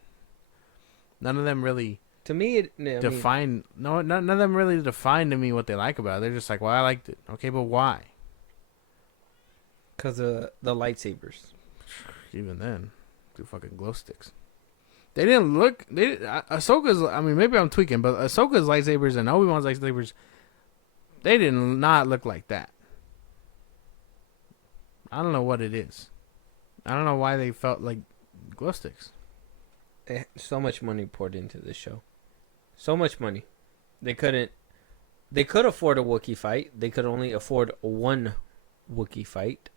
none of them really. To me, none of them really define to me what they like about it. They're just like, well, I liked it. Okay, but why? Because of the lightsabers. Even then, do fucking glow sticks. They didn't look. Ahsoka's. I mean, maybe I'm tweaking, but Ahsoka's lightsabers and Obi-Wan's lightsabers, they did not look like that. I don't know what it is. I don't know why they felt like glow sticks. So much money poured into this show. So much money. They could afford a Wookiee fight. They could only afford one Wookiee fight.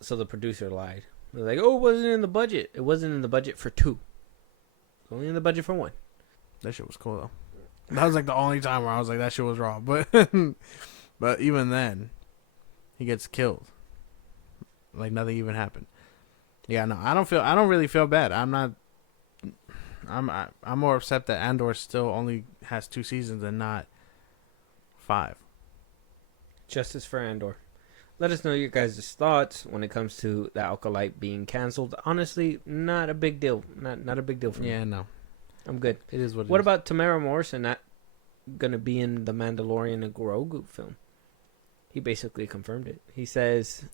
So the producer lied. They're like, oh, it wasn't in the budget. It wasn't in the budget for 2. It's only in the budget for 1. That shit was cool, though. That was the only time where I was like, that shit was wrong. But even then, he gets killed. Nothing even happened. Yeah, no, I don't really feel bad. I'm more upset that Andor still only has 2 seasons and not 5. Justice for Andor. Let us know your guys' thoughts when it comes to the Acolyte being canceled. Honestly, not a big deal. Not a big deal for me. Yeah, no. I'm good. It is what it is. What about Tamara Morrison not going to be in the Mandalorian and Grogu film? He basically confirmed it. He says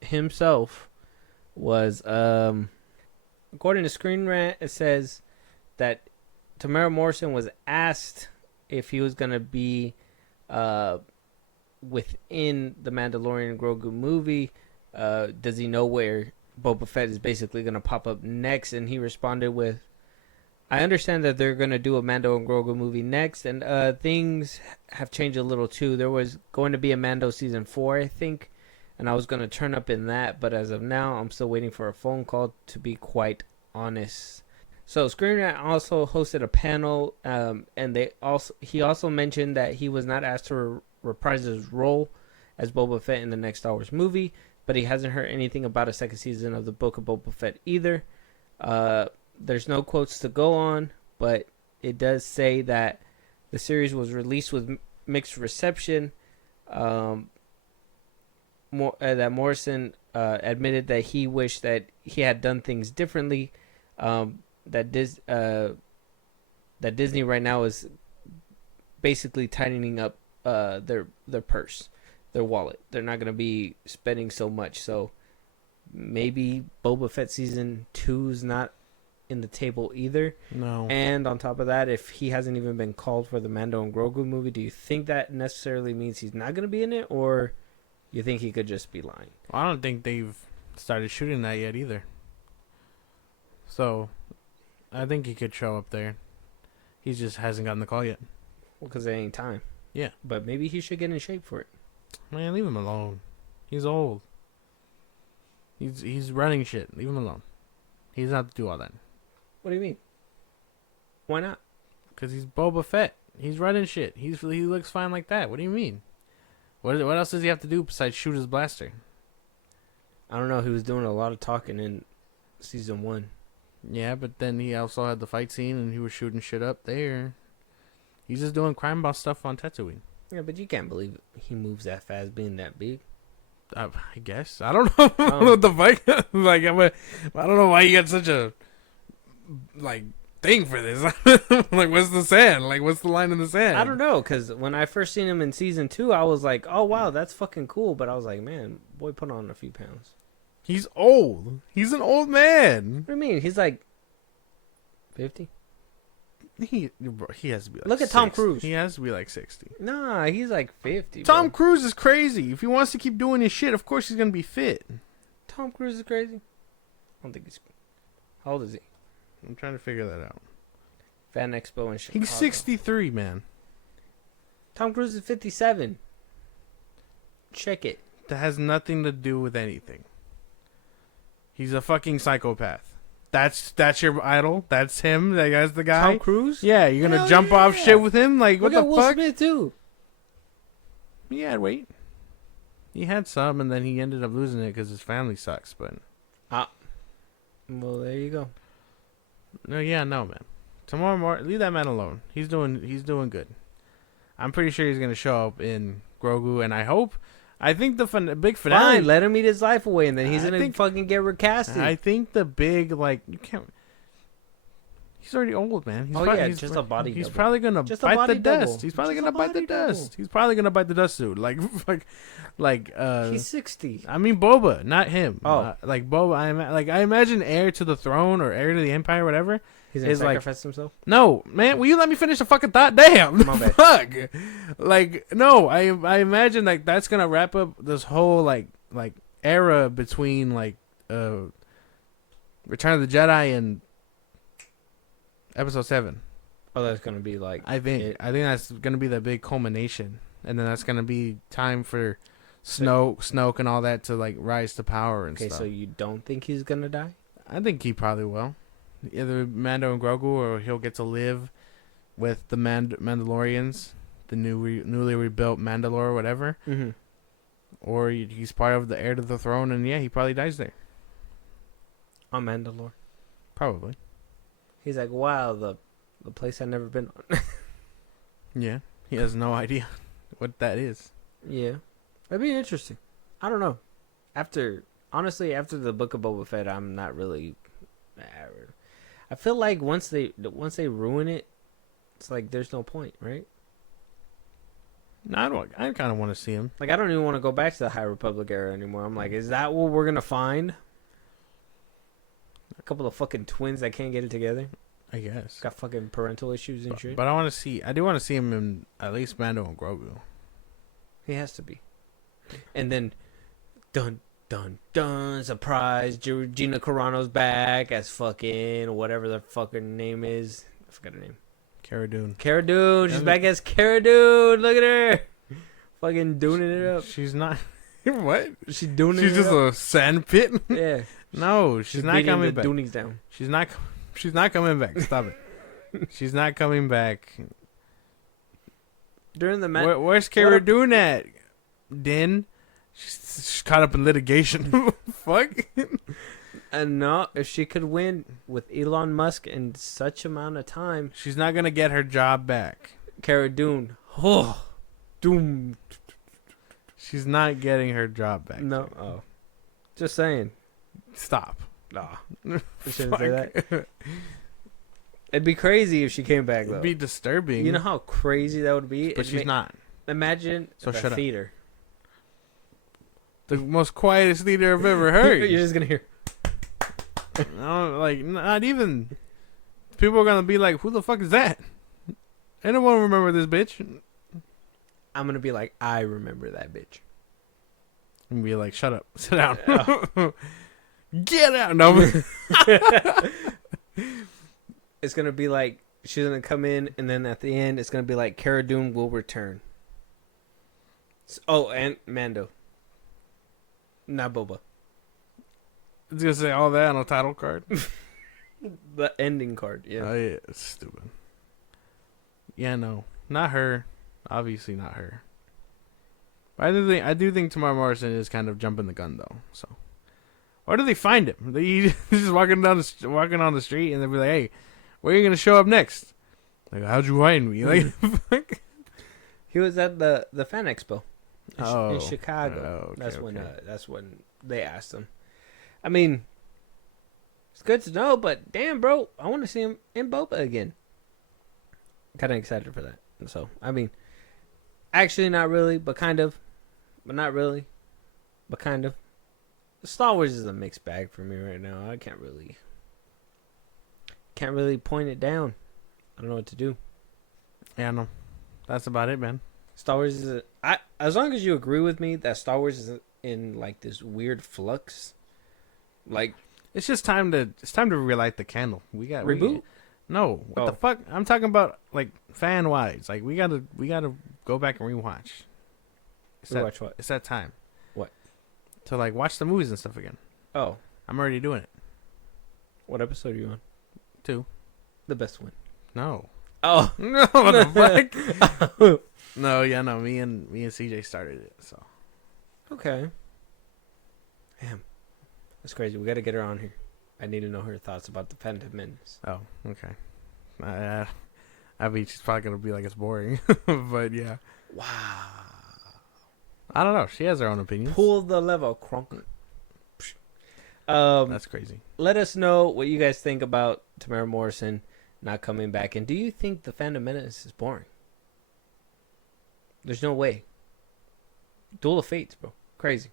himself was, according to Screen Rant, it says that Tamara Morrison was asked if he was going to be within the Mandalorian and Grogu movie. Does he know where Boba Fett is basically going to pop up next? And he responded with, I understand that they're going to do a Mando and Grogu movie next, and things have changed a little too. There was going to be a Mando season 4, I think, and I was going to turn up in that, but as of now, I'm still waiting for a phone call, to be quite honest. So Screen Rant also hosted a panel, and he also mentioned that he was not asked to reprise his role as Boba Fett in the next Star Wars movie, but he hasn't heard anything about a second season of the Book of Boba Fett either. There's no quotes to go on, but it does say that the series was released with mixed reception. That Morrison admitted that he wished that he had done things differently. That Disney right now is basically tightening up their purse, their wallet. They're not going to be spending so much. So maybe Boba Fett season 2 is not in the table either. No. And on top of that, if he hasn't even been called for the Mando and Grogu movie, do you think that necessarily means he's not going to be in it, or you think he could just be lying? I don't think they've started shooting that yet either. So, I think he could show up there. He just hasn't gotten the call yet. Well, because there ain't time. Yeah. But maybe he should get in shape for it. Man, leave him alone. He's old. He's running shit. Leave him alone. He's not to do all that. What do you mean? Why not? Because he's Boba Fett. He's running shit. He looks fine like that. What do you mean? What else does he have to do besides shoot his blaster? I don't know. He was doing a lot of talking in season 1. Yeah, but then he also had the fight scene and he was shooting shit up there. He's just doing crime boss stuff on Tatooine. Yeah, but you can't believe he moves that fast being that big. I guess. I don't know what the fuck. Like, I don't know why you got such a thing for this. Like, what's the sand? Like, what's the line in the sand? I don't know, because when I first seen him in season 2, I was like, oh, wow, that's fucking cool. But I was like, man, boy put on a few pounds. He's old. He's an old man. What do you mean? He's like 50? He has to be like Look at Tom Cruise. He has to be like 60. Nah, he's like 50. Tom bro. Cruise is crazy. If he wants to keep doing his shit, of course he's going to be fit. Tom Cruise is crazy? I don't think he's... How old is he? I'm trying to figure that out. Fan Expo in Chicago. He's 63, man. Tom Cruise is 57. Check it. That has nothing to do with anything. He's a fucking psychopath. That's your idol? That's him? That guy's the guy? Tom Cruise? Yeah, you're going to Hell jump off yeah. shit with him? Like, Look what at the Will fuck? Smith, too. He had weight. He had some, and then he ended up losing it because his family sucks, but... Well, there you go. No, man. Tomorrow morning, leave that man alone. He's doing good. I'm pretty sure he's going to show up in Grogu, and I think the big finale... Fine, let him eat his life away, and then he's I going to think- fucking get recasted. I think the big, you can't... He's already old, man. He's just a body He's double. probably gonna Just a bite body the double. dust. He's probably Just gonna a bite the body double. dust. He's probably gonna bite the dust, dude. He's 60. I mean Boba, not him. Oh. Like Boba. I imagine heir to the throne or heir to the empire, whatever. He's going to is like- sacrifice himself? No, man. Will you let me finish the fucking thought? Damn. My bad. Fuck. No. I imagine that's gonna wrap up this whole like era between Return of the Jedi and Episode 7. Oh, that's going to be like... I think that's gonna be the big culmination, and then that's gonna be time for Snoke and all that to rise to power and Okay, stuff. so you don't think he's going to die? I think he probably will, either Mando and Grogu, or he'll get to live with the Mandalorians, the newly rebuilt Mandalore or whatever, Mm-hmm. or he's part of the heir to the throne, and yeah, he probably dies there. On Mandalore. Probably. He's like, wow, the place I've never been on. Yeah, he has no idea what that is. Yeah. That'd be interesting. I don't know. After the Book of Boba Fett, I'm not really... I feel like once they ruin it, it's like there's no point, right? No, I kind of want to see him. Like, I don't even want to go back to the High Republic era anymore. I'm like, is that what we're going to find? A couple of fucking twins that can't get it together. I guess. Got fucking parental issues and shit. But I do want to see him in at least Mando and Grogu. He has to be. And then, dun, dun, dun, surprise, Gina Carano's back as fucking whatever the fucking name is. I forgot her name. Cara Dune. Cara Dune. She's back as Cara Dune. Look at her. Fucking doing it up. She's not... What? She's doing it She's just up. a sand pit? Yeah. No, she's not beating coming the back. Doonies down. She's not coming back. Stop it. She's not coming back. During the match. Where's Cara Dune at? Din? She's caught up in litigation. Fuck. And no, if she could win with Elon Musk in such amount of time, She's not gonna get her job back. Cara Dune. Oh, Doom. She's not getting her job back. No. Oh. Just saying. Stop. Nah. I shouldn't say that. It'd be crazy if she came back, though. It'd be disturbing. You know how crazy that would be? But she's not. Imagine So the shut up. theater. The most quietest theater I've ever heard. You're just going to hear. No, like, not even. People are going to be like, who the fuck is that? Anyone remember this bitch? I'm going to be like, I remember that bitch. And be like, shut up. Sit down. Get out. No. It's going to be like, she's going to come in, and then at the end, it's going to be like, Cara Dune will return. Oh, and Mando. Not Boba. It's going to say all that on a title card. The ending card, yeah. Oh, yeah. It's stupid. Yeah, no. Not her. Obviously not her. But I do think Tamara Morrison is kind of jumping the gun, though. So, where do they find him? They just walking on the street, and they'll be like, "Hey, where are you gonna show up next?" Like, how'd you find me? Like, He was at the Fan Expo in Oh. Chicago. Oh, okay, That's when they asked him. I mean, it's good to know, but damn, bro, I want to see him in Boba again. Kind of excited for that. So, I mean, actually, not really, but kind of, but not really, but kind of. Star Wars is a mixed bag for me right now. I can't really point it down. I don't know what to do. yeah, no, that's about it, man. Star Wars is as long as you agree with me that Star Wars is in like this weird flux, like It's just time to relight the candle. We got reboot. No, what the fuck? I'm talking about like fan wise. Like we gotta go back and rewatch. Rewatch what? It's that time. What? To like watch the movies and stuff again. Oh, I'm already doing it. what episode are you on? 2. The best one. No. Oh, No, what the fuck? No, yeah, no. Me and CJ started it. So okay. Damn, that's crazy. We got to get her on here. I need to know her thoughts about the Phantom Menace. oh, okay. I mean, she's probably gonna be like it's boring, but yeah. Wow. I don't know. She has her own opinions. Pull the lever, Kronk. That's crazy. Let us know what you guys think about Tamara Morrison not coming back, and do you think the Phantom Menace is boring? There's no way. Duel of Fates, bro. Crazy.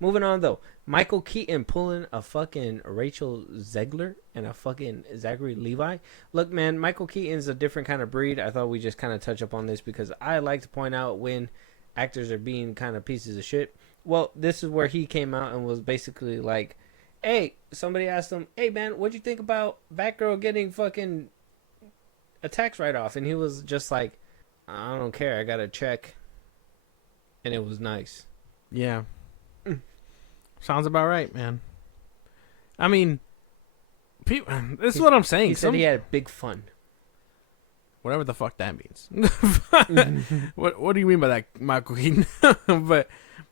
Moving on, though. Michael Keaton pulling a fucking Rachel Zegler and a fucking Zachary Levi. Look, man, Michael Keaton's a different kind of breed. I thought we just kind of touch up on this because I like to point out when actors are being kind of pieces of shit. Well, this is where he came out and was basically like, hey, somebody asked him, hey, man, what'd you think about Batgirl getting fucking a tax write-off? And he was just like, I don't care. I got a check. And it was nice. Yeah. Sounds about right, man. I mean, this is what I'm saying. He said he had big fun. Whatever the fuck that means. What do you mean by that, Michael Keaton? But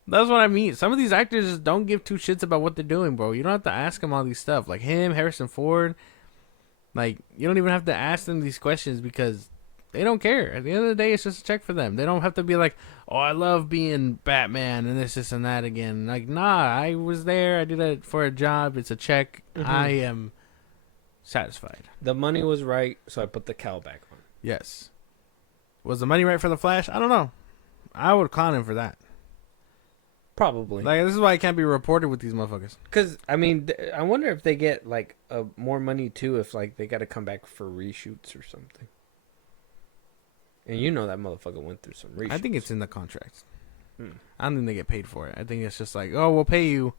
that's what I mean. Some of these actors just don't give two shits about what they're doing, bro. You don't have to ask them all these stuff. Like him, Harrison Ford. Like, you don't even have to ask them these questions because they don't care. At the end of the day, it's just a check for them. They don't have to be like, oh, I love being Batman and this and that again. Like, nah, I was there. I did it for a job. It's a check. Mm-hmm. I am satisfied. The money was right, so I put the cowl back on. Yes. Was the money right for the Flash? I don't know. I would clown him for that. Probably. Like, this is why it can't be reported with these motherfuckers. Because, I mean, I wonder if they get, like, more money, too, if, like, they got to come back for reshoots or something. And you know that motherfucker went through some reshoots. I think it's in the contract. I don't think they get paid for it. I think it's just like, oh, we'll pay you.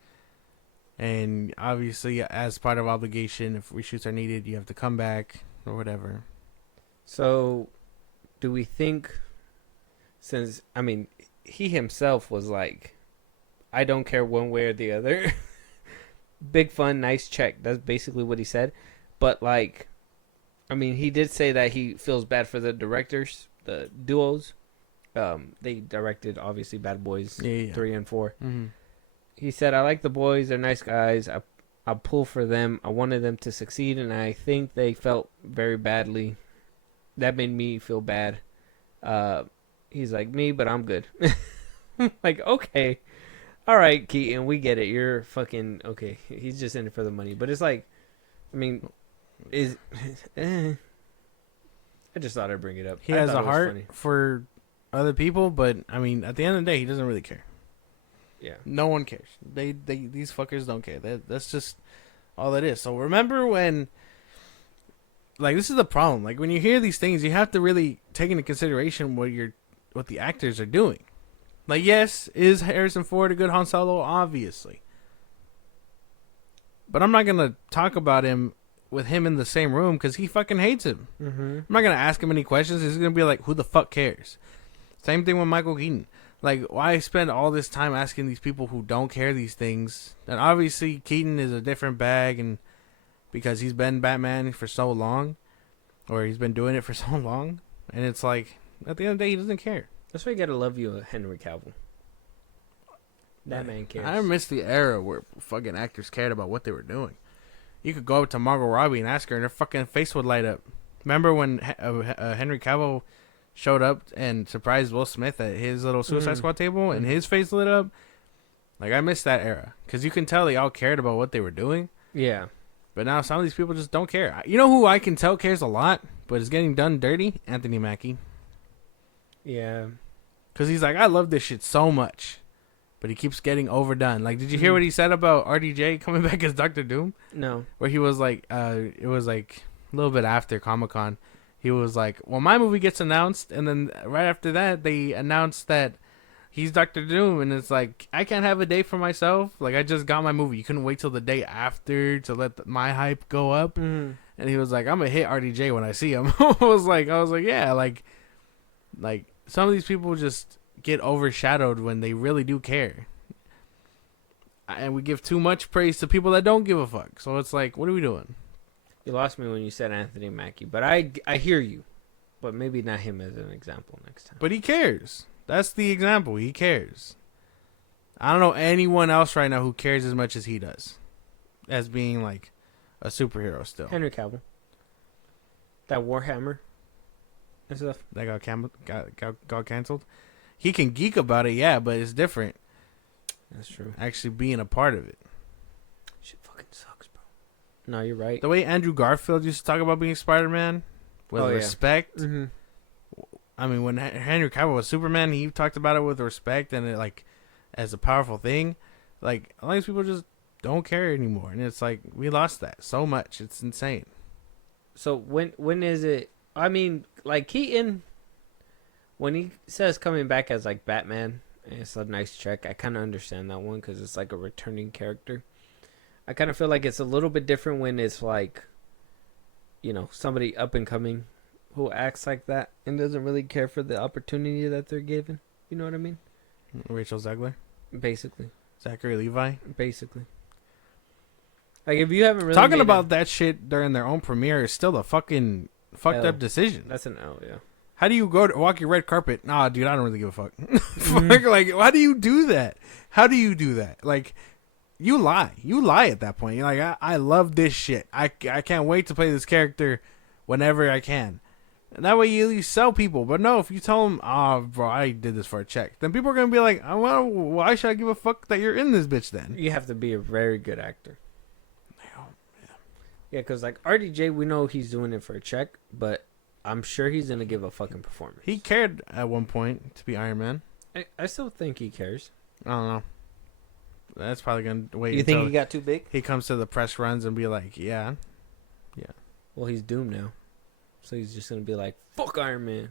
And obviously, as part of obligation, if reshoots are needed, you have to come back or whatever. So, do we think, since, I mean, he himself was like, I don't care one way or the other. Big fun, nice check. That's basically what he said. But, like, I mean, he did say that he feels bad for the directors, the duos. They directed, obviously, Bad Boys 3 and 4. Mm-hmm. He said, I like the boys. They're nice guys. I pull for them. I wanted them to succeed, and I think they felt very badly. That made me feel bad. He's like, me, but I'm good. Like, okay. All right, Keaton, we get it. You're fucking okay. He's just in it for the money. But it's like, I mean, is I just thought I'd bring it up. He I has thought a it was heart funny. for other people, but I mean, at the end of the day, he doesn't really care. Yeah. No one cares. These fuckers don't care. That's just all it is. So remember when, like, this is the problem. Like, when you hear these things, you have to really take into consideration what the actors are doing. Like, yes, is Harrison Ford a good Han Solo? Obviously. But I'm not gonna talk about him with him in the same room because he fucking hates him. Mm-hmm. I'm not gonna ask him any questions. He's gonna be like, "Who the fuck cares?" Same thing with Michael Keaton. Like, why spend all this time asking these people who don't care these things? And obviously, Keaton is a different bag, and because he's been Batman for so long, or he's been doing it for so long, and it's like, at the end of the day, he doesn't care. That's why you gotta love you, Henry Cavill. That man cares. I miss the era where fucking actors cared about what they were doing. You could go up to Margot Robbie and ask her, and her fucking face would light up. Remember when Henry Cavill showed up and surprised Will Smith at his little Suicide Squad table, and his face lit up? Like, I miss that era. Because you can tell they all cared about what they were doing. Yeah. But now some of these people just don't care. You know who I can tell cares a lot, but is getting done dirty? Anthony Mackie. Yeah. Because he's like, I love this shit so much. But he keeps getting overdone. Like, did you hear what he said about RDJ coming back as Doctor Doom? No. Where he was like, it was like a little bit after Comic-Con. He was like, well, my movie gets announced. And then right after that, they announced that he's Doctor Doom. And it's like, I can't have a day for myself. Like, I just got my movie. You couldn't wait till the day after to let my hype go up. Mm-hmm. And he was like, I'm going to hit RDJ when I see him. I was like, yeah, like some of these people just get overshadowed when they really do care. And we give too much praise to people that don't give a fuck. So it's like, what are we doing? You lost me when you said Anthony Mackie, but I hear you. But maybe not him as an example next time. But he cares. That's the example. He cares. I don't know anyone else right now who cares as much as he does. As being like a superhero still. Henry Cavill. That Warhammer and stuff. That got canceled. He can geek about it, yeah, but it's different. That's true. Actually being a part of it. Shit fucking sucks, bro. No, you're right. The way Andrew Garfield used to talk about being Spider-Man with respect. Mm-hmm. I mean, when Henry Cavill was Superman, he talked about it with respect and it, like, as a powerful thing. Like, a lot of these people just don't care anymore, and it's like we lost that so much. It's insane. So when is it? I mean, like Keaton, when he says coming back as like Batman, it's a nice check. I kind of understand that one because it's like a returning character. I kind of feel like it's a little bit different when it's like, you know, somebody up and coming who acts like that and doesn't really care for the opportunity that they're given. You know what I mean? Rachel Zegler, Basically. Zachary Levi. Basically. Like, if you haven't really Talking about that shit during their own premiere is still a fucking fucked up decision. That's an L, yeah. How do you go to walk your red carpet? Nah, dude, I don't really give a fuck. Fuck, like, how do you do that? How do you do that? Like, you lie. You lie at that point. You're like, I love this shit. I can't wait to play this character whenever I can. And that way you sell people. But no, if you tell them, oh, bro, I did this for a check, then people are going to be like, oh, well, why should I give a fuck that you're in this bitch then? You have to be a very good actor. Yeah, because like RDJ, we know he's doing it for a check, but I'm sure he's going to give a fucking performance. He cared at one point to be Iron Man. I still think he cares. I don't know. That's probably going to wait You think he got too big? He comes to the press runs and be like, yeah. Well, he's doomed now. So he's just going to be like, fuck Iron Man.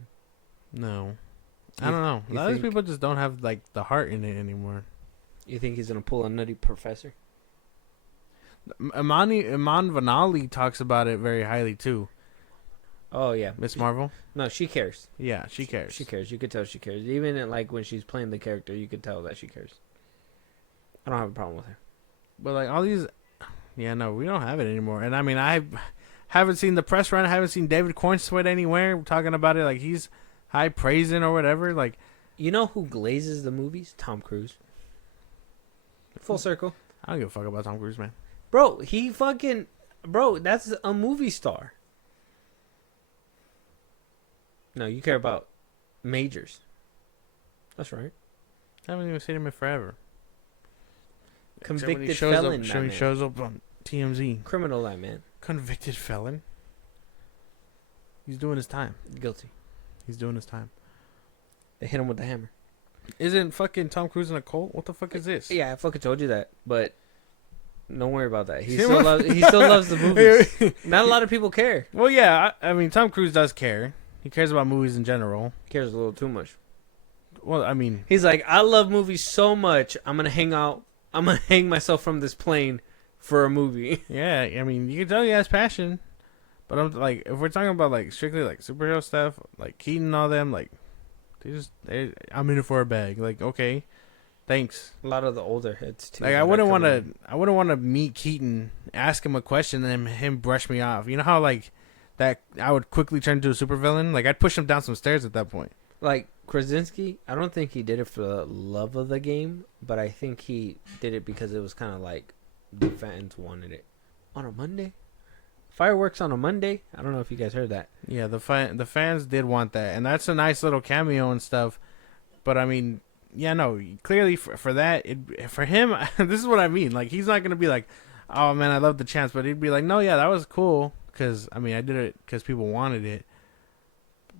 No. I don't know. A lot of these people just don't have like the heart in it anymore. You think he's going to pull a Nutty Professor? Iman Vanali talks about it very highly too. Oh, yeah. Miss Marvel? No, she cares. Yeah, she cares. She cares. You could tell she cares. Even like when she's playing the character, you could tell that she cares. I don't have a problem with her. But like all these, yeah, no, we don't have it anymore. And I mean, I haven't seen the press run. I haven't seen David Cornsweet anywhere talking about it. Like he's high praising or whatever. Like, you know who glazes the movies? Tom Cruise. Full circle. I don't give a fuck about Tom Cruise, man. Bro, that's a movie star. No, you care about majors. That's right. I haven't even seen him in forever. Convicted Except when felon. he That when he man. shows up on TMZ. Criminal. That man. Convicted felon. He's doing his time. Guilty. He's doing his time. They hit him with the hammer. Isn't fucking Tom Cruise in a cult? What the fuck is this? Yeah, I fucking told you that, but don't worry about that. He still loves the movies. Not a lot of people care. Well, yeah, I mean, Tom Cruise does care. He cares about movies in general. Cares a little too much. Well, I mean, He's like, I love movies so much. I'm gonna hang myself from this plane for a movie. yeah, I mean, you can tell he has passion. But I'm like, if we're talking about like strictly like superhero stuff, like Keaton and all them, like I'm in it for a bag. Like, okay, thanks. A lot of the older heads too. Like, I wouldn't want to meet Keaton, ask him a question, and then him brush me off. You know how like that I would quickly turn into a supervillain. Like, I'd push him down some stairs at that point. Like Krasinski, I don't think he did it for the love of the game, but I think he did it because it was kind of like the fans wanted it on a Monday. Fireworks on a Monday. I don't know if you guys heard that. Yeah, the fans did want that, and that's a nice little cameo and stuff. But I mean, yeah, no, clearly for that, for him, this is what I mean. Like, he's not gonna be like, oh man, I love the chance, but he'd be like, no, yeah, that was cool, because I mean, I did it because people wanted it.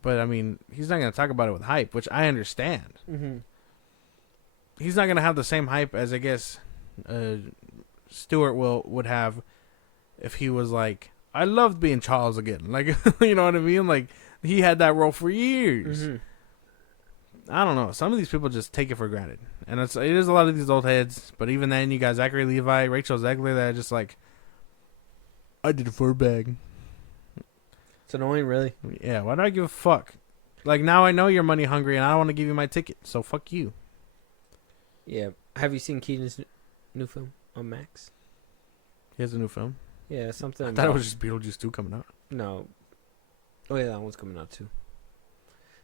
But I mean, he's not gonna talk about it with hype, which I understand. Mm-hmm. He's not gonna have the same hype as I guess Stewart would have if he was like, I loved being Charles again. Like, you know what I mean? Like, he had that role for years. Mm-hmm. I don't know. Some of these people just take it for granted. And it is a lot of these old heads. But even then, you got Zachary Levi, Rachel Zegler, that are just like, I did it for a bag. It's annoying, really. Yeah, why do I give a fuck? Like, now I know you're money hungry and I don't want to give you my ticket. So fuck you. Yeah. Have you seen Keaton's new film on Max? He has a new film. Yeah, something. I thought it was just Beetlejuice 2 coming out. No. Oh yeah, that one's coming out too.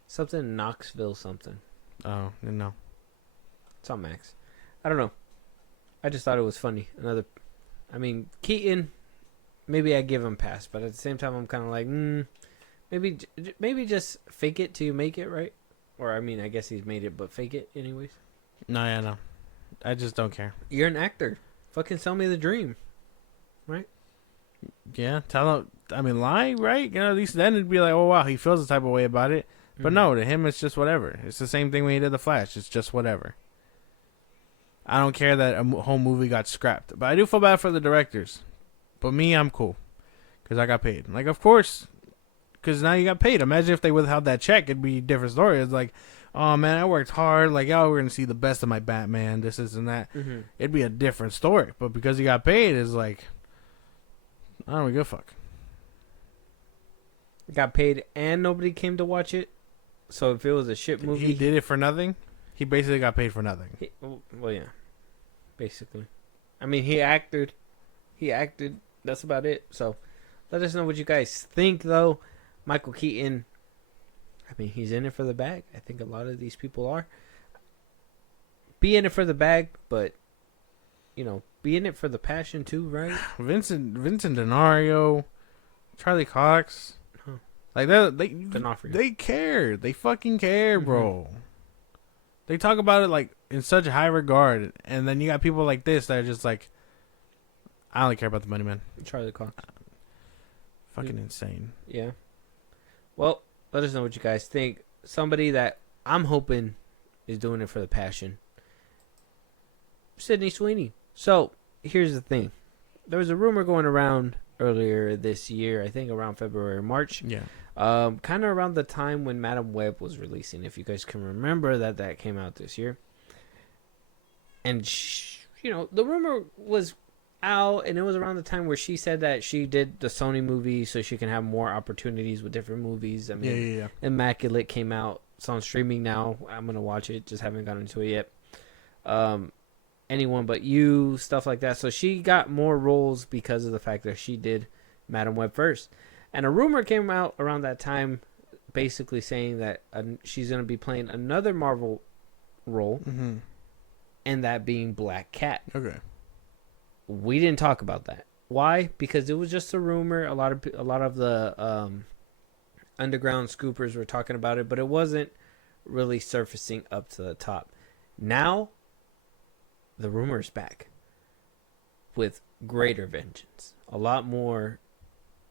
Something Knoxville something. Oh, no. It's on Max. I don't know. I just thought it was funny. I mean, Keaton, maybe I give him pass, but at the same time, I'm kind of like, maybe just fake it till you make it, right? Or I mean, I guess he's made it, but fake it anyways. No, yeah, no. I just don't care. You're an actor. Fucking sell me the dream, right? Yeah, tell him. I mean, lie, right? You know, at least then it'd be like, oh wow, he feels the type of way about it. But no, to him, it's just whatever. It's the same thing when he did The Flash. It's just whatever. I don't care that a whole movie got scrapped. But I do feel bad for the directors. But me, I'm cool. Because I got paid. Like, of course. Because now you got paid. Imagine if they withheld that check. It'd be a different story. It's like, oh, man, I worked hard. Like, y'all, we're going to see the best of my Batman. This and that. Mm-hmm. It'd be a different story. But because he got paid, it's like, I don't give a fuck. Got paid and nobody came to watch it. So if it was a shit movie, He did it for nothing. He basically got paid for nothing. Well, yeah, basically. I mean, he acted. That's about it. So, let us know what you guys think, though. Michael Keaton. I mean, he's in it for the bag. I think a lot of these people are. Be in it for the bag, but be in it for the passion too, right? Vincent D'Onofrio, Charlie Cox. Huh. Like they care. They fucking care, bro. Mm-hmm. They talk about it like in such high regard, and then you got people like this that are just like, I only care about the money, man. Charlie Cox. Fucking insane. Yeah. Well, let us know what you guys think. Somebody that I'm hoping is doing it for the passion. Sydney Sweeney. So, here's the thing. There was a rumor going around earlier this year, I think around February or March. Yeah. Kind of around the time when Madam Web was releasing, if you guys can remember that came out this year. And, the rumor was out, and it was around the time where she said that she did the Sony movie so she can have more opportunities with different movies. I mean, yeah. Immaculate came out. It's on streaming now. I'm going to watch it. Just haven't gotten into it yet. Anyone But You, stuff like that. So she got more roles because of the fact that she did Madam Web first. And a rumor came out around that time basically saying that she's going to be playing another Marvel role, and that being Black Cat. Okay. We didn't talk about that. Why? Because it was just a rumor. A lot of the underground scoopers were talking about it, but it wasn't really surfacing up to the top. Now, the rumor's back with greater vengeance. A lot more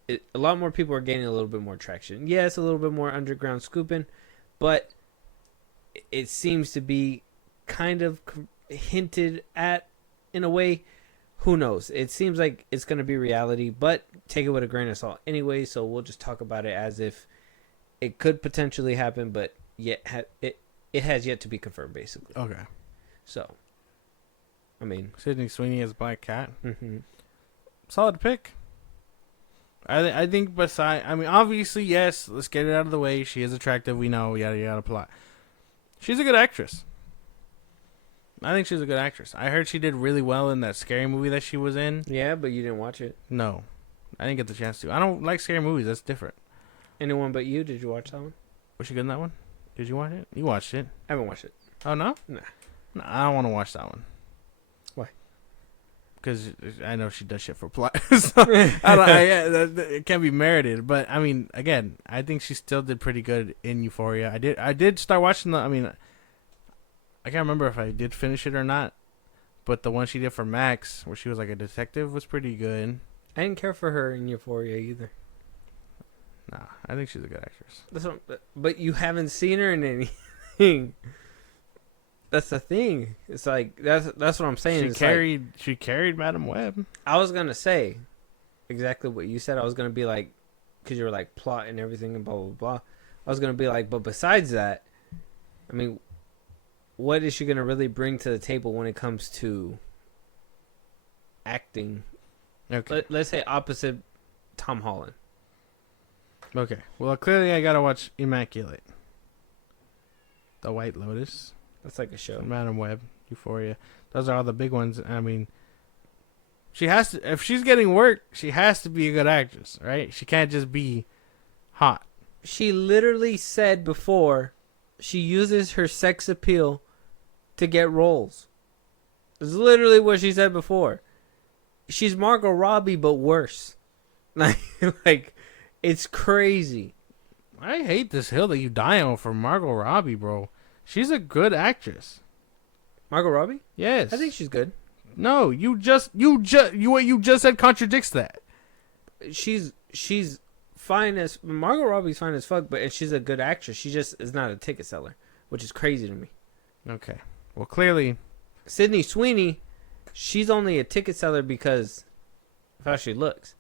people are gaining a little bit more traction. Yes, a little bit more underground scooping, but it seems to be kind of hinted at in a way. Who knows? It seems like it's going to be reality, but take it with a grain of salt anyway. So we'll just talk about it as if it could potentially happen, but yet it has yet to be confirmed, basically. Okay. So, I mean, Sydney Sweeney as Black Cat. mm-hmm. Solid pick. I think obviously, yes, let's get it out of the way. She is attractive. We know, yada, yada, plot. She's a good actress. I think she's a good actress. I heard she did really well in that scary movie that she was in. Yeah, but you didn't watch it. No. I didn't get the chance to. I don't like scary movies. That's different. Anyone but you? Did you watch that one? Was she good in that one? Did you watch it? You watched it. I haven't watched it. Oh, no? Nah. No, I don't want to watch that one. Why? Because I know she does shit for plot. So, it can't be merited. But, I mean, again, I think she still did pretty good in Euphoria. I did start watching I can't remember if I did finish it or not, but the one she did for Max, where she was like a detective, was pretty good. I didn't care for her in Euphoria either. Nah, I think she's a good actress. But you haven't seen her in anything. That's the thing. It's like that's what I'm saying. She carried Madam Web. I was gonna say exactly what you said. I was gonna be like, because you were like plot and everything and blah blah blah. I was gonna be like, but besides that, I mean, what is she going to really bring to the table when it comes to acting? Okay. Let's say opposite Tom Holland. Okay. Well, clearly I got to watch Immaculate. The White Lotus. That's like a show. Madam Web. Euphoria. Those are all the big ones. I mean, she has to, if she's getting work, she has to be a good actress, right? She can't just be hot. She literally said before she uses her sex appeal to get roles. It's literally what she said before. She's Margot Robbie, but worse. Like, it's crazy. I hate this hill that you die on for Margot Robbie, bro. She's a good actress. Margot Robbie? Yes. I think she's good. No, what you just said contradicts that. She's fine as Margot Robbie's fine as fuck, but she's a good actress. She just is not a ticket seller, which is crazy to me. Okay. Well, clearly, Sydney Sweeney, she's only a ticket seller because of how she looks.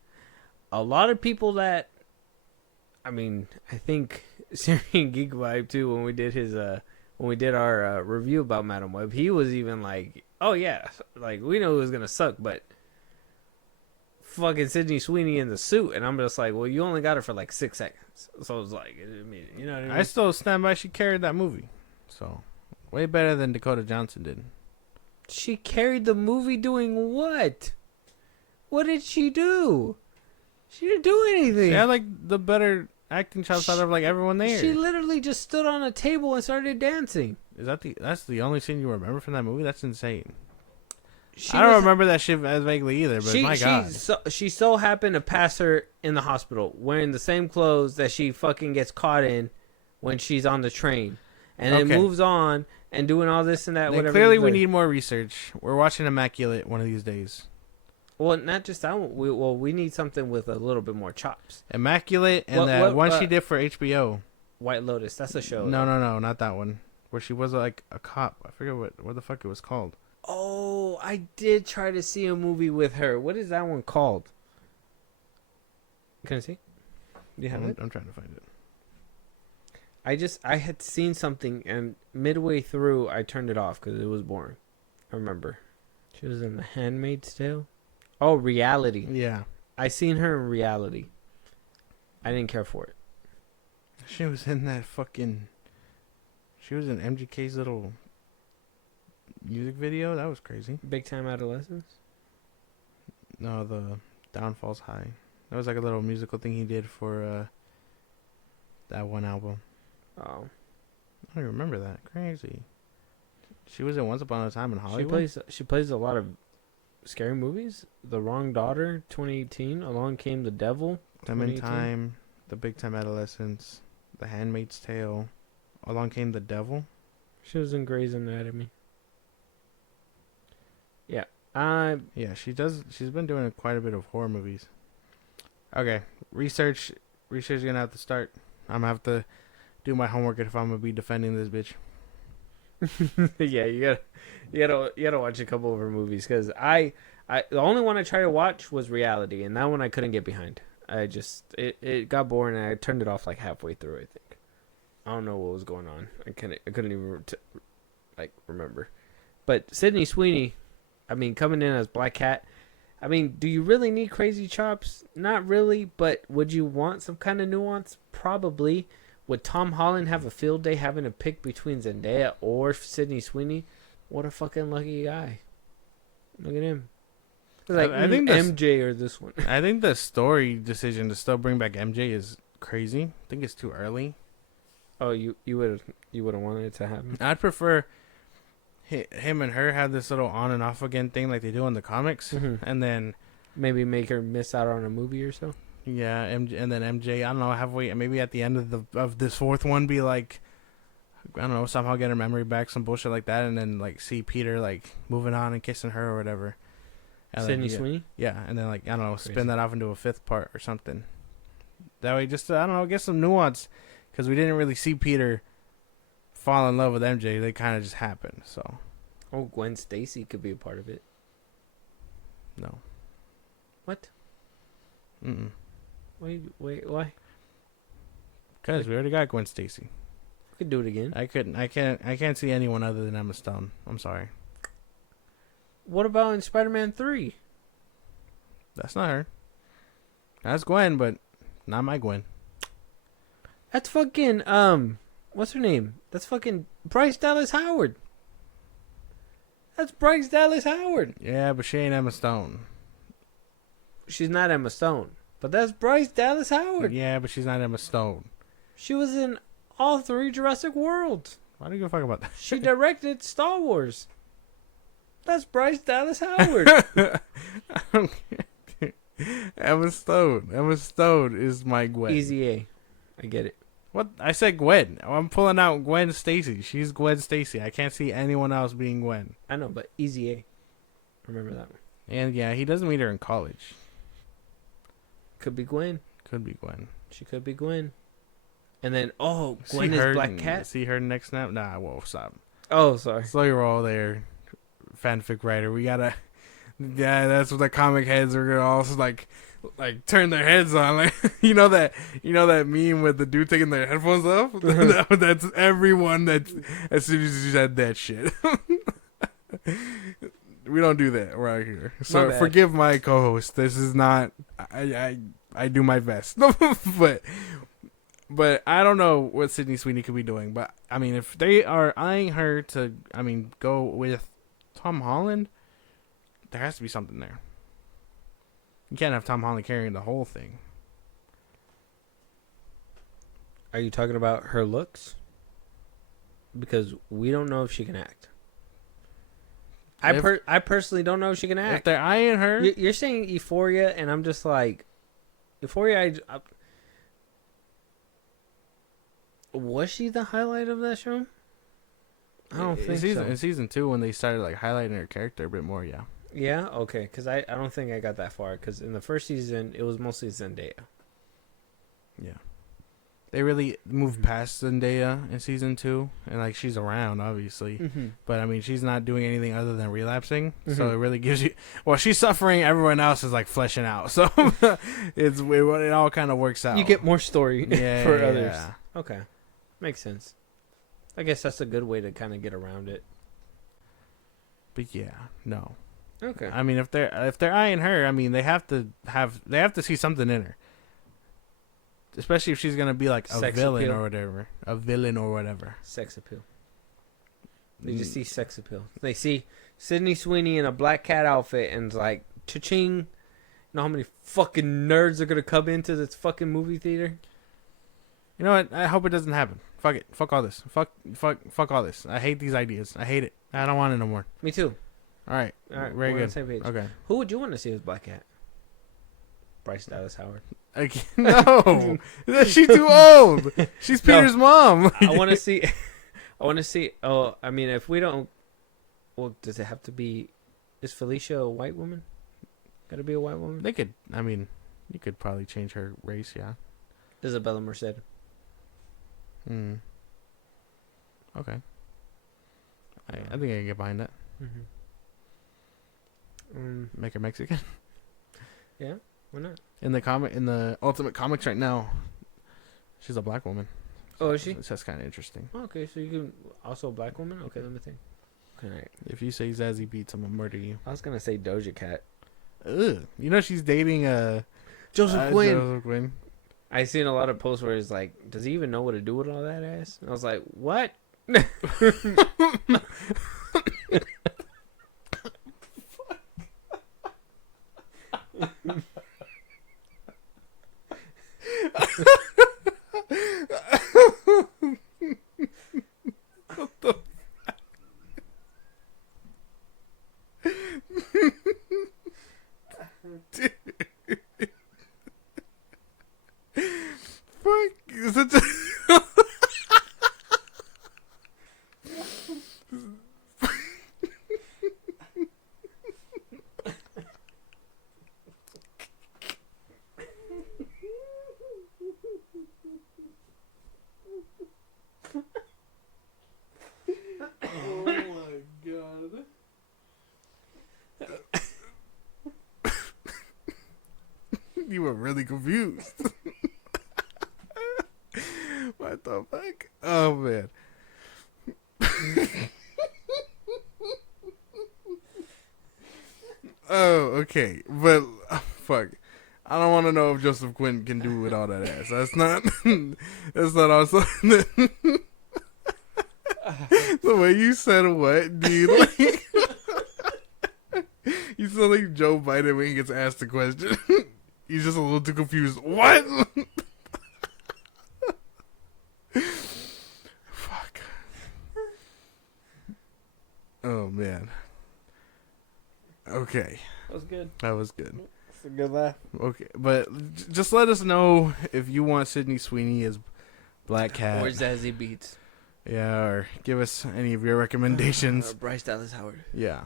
A lot of people that, I mean, I think Syrian Geek Vibe too, when we did our review about Madam Web, he was even like, "Oh yeah, like we know it was gonna suck, but fucking Sydney Sweeney in the suit," and I'm just like, "Well, you only got her for like 6 seconds," so it's like, you know what I mean? I still stand by. She carried that movie, so way better than Dakota Johnson did. She carried the movie doing what? What did she do? She didn't do anything. She had like the better acting chops out of like everyone there. She literally just stood on a table and started dancing. That's the only scene you remember from that movie? That's insane. I don't remember that shit as vaguely either, but my God. She so happened to pass her in the hospital wearing the same clothes that she fucking gets caught in when she's on the train. And then moves on and doing all this and that, whatever. Clearly we need more research. We're watching Immaculate one of these days. Well, not just that one. We need something with a little bit more chops. Immaculate and that one she did for HBO. White Lotus. That's a show. No, not that one. Where she was like a cop. I forget what the fuck it was called. Oh, I did try to see a movie with her. What is that one called? Can I see? Do you have it? I'm trying to find it. I had seen something, and midway through, I turned it off because it was boring. I remember. She was in The Handmaid's Tale. Oh, Reality. Yeah. I seen her in Reality. I didn't care for it. She was in that fucking... She was in MGK's little music video. That was crazy. Big Time Adolescence? No, the Downfall's High. That was like a little musical thing he did for that one album. Oh. I don't remember that. Crazy. She was in Once Upon a Time in Hollywood. She plays a lot of scary movies. The Wrong Daughter, 2018. Along Came the Devil, Them in Time, The Big Time Adolescence, The Handmaid's Tale, Along Came the Devil. She was in Grey's Anatomy. Yeah. Yeah, she does. She's been doing quite a bit of horror movies. Okay, research is gonna have to start. I'm gonna have to do my homework if I'm gonna be defending this bitch. Yeah, you gotta watch a couple of her movies because the only one I tried to watch was Reality, and that one I couldn't get behind. It got boring and I turned it off like halfway through. I think I don't know what was going on. I couldn't even remember. But Sydney Sweeney, I mean, coming in as Black Cat. I mean, do you really need crazy chops? Not really, but would you want some kind of nuance? Probably. Would Tom Holland have a field day having to pick between Zendaya or Sydney Sweeney? What a fucking lucky guy. Look at him. It's like, I think MJ or this one. I think the story decision to still bring back MJ is crazy. I think it's too early. Oh, you would have wanted it to happen? I'd prefer him and her have this little on and off again thing like they do in the comics, and then maybe make her miss out on a movie or so. Yeah, and then MJ, I don't know, halfway, maybe at the end of this fourth one, be like, I don't know, somehow get her memory back, some bullshit like that, and then like see Peter like moving on and kissing her or whatever. Sydney Sweeney. Yeah, and then like I don't know, spin that off into a fifth part or something. That way, just I don't know, get some nuance, because we didn't really see Peter fall in love with MJ. They kind of just happened. So. Oh, Gwen Stacy could be a part of it. No. What? Mm-mm. Wait, why? Because we already got Gwen Stacy. We could do it again. I can't see anyone other than Emma Stone. I'm sorry. What about in Spider-Man 3? That's not her. That's Gwen, but not my Gwen. That's fucking what's her name? That's fucking Bryce Dallas Howard. That's Bryce Dallas Howard. Yeah, but she ain't Emma Stone. She's not Emma Stone. But that's Bryce Dallas Howard. Yeah, but she's not Emma Stone. She was in all 3 Jurassic Worlds. Why do you give a fuck about that? She directed Star Wars. That's Bryce Dallas Howard. I don't care. Emma Stone. Emma Stone is my Gwen. Easy A. I get it. What? I said Gwen. I'm pulling out Gwen Stacy. She's Gwen Stacy. I can't see anyone else being Gwen. I know, but Easy A. Remember that one. And yeah, he doesn't meet her in college. Could be Gwen. Could be Gwen. She could be Gwen. And then, Gwen is Black Cat? See her next snap? Nah, whoa, stop. Oh, sorry. Slow your roll there, fanfic writer. We gotta... Yeah, that's what the comic heads are gonna also like turn their heads on. Like you know that meme with the dude taking their headphones off? That's everyone that's as soon as you said that shit. We don't do that right here. So forgive my co-host. This is not I do my best. But I don't know what Sydney Sweeney could be doing. But I mean, if they are eyeing her to go with Tom Holland, there has to be something there. You can't have Tom Holland carrying the whole thing. Are you talking about her looks? Because we don't know if she can act. I personally don't know if she can act. If they're eyeing her... You're saying Euphoria, and I'm just like... Euphoria, was she the highlight of that show? I don't think so. In season 2, when they started highlighting her character a bit more, yeah. Yeah, okay, because I don't think I got that far, because in the first season, it was mostly Zendaya. Yeah. They really moved past Zendaya in season 2, and she's around, obviously. Mm-hmm. But, she's not doing anything other than relapsing, so it really gives you... Well, she's suffering, everyone else is, fleshing out, so it all kind of works out. You get more story for others. Yeah. Okay, makes sense. I guess that's a good way to kind of get around it. But, yeah, no. Okay. If they're eyeing her, they have to see something in her. Especially if she's gonna be a sex villain appeal. or whatever. A villain or whatever. Sex appeal. They just see sex appeal. They see Sydney Sweeney in a Black Cat outfit and it's like, cha-ching. You know how many fucking nerds are gonna come into this fucking movie theater? You know what? I hope it doesn't happen. Fuck it. Fuck all this. Fuck all this. I hate these ideas. I hate it. I don't want it no more. Me too. All right. Very good. On the same page. Okay. Who would you want to see as Black Cat? Bryce Dallas Howard. No, she's too old. She's Peter's mom. I want to see. I want to see. Oh, I mean, if we don't, well, does it have to be? Is Felicia a white woman? Got to be a white woman. They could. I mean, you could probably change her race. Yeah. Isabella Merced. Hmm. Okay. I think I can get behind that. Make her Mexican. Yeah, why not? In the Ultimate Comics right now, she's a black woman. Oh, is she? So that's kind of interesting. Oh, okay, so you can also a black woman. Okay, let me think. Okay. If you say Zazie Beetz, I'm gonna murder you. I was gonna say Doja Cat. Ugh. You know she's dating Joseph Quinn. Joseph Quinn. I seen a lot of posts where it's like, does he even know what to do with all that ass? And I was like, what? Fuck. Such a oh my god. You were really confused. What the fuck? Oh man. Oh, okay. But fuck. I don't want to know if Joseph Quinn can do with all that ass. That's not that's not awesome. The way you said what, dude, like, you sound like Joe Biden when he gets asked a question. He's just a little too confused. What? Fuck. Oh man. Okay. That was good. That was good. It's a good laugh. Okay, but just let us know if you want Sydney Sweeney as Black Cat. Or Zazie Beetz. Yeah, or give us any of your recommendations. Bryce Dallas Howard. Yeah.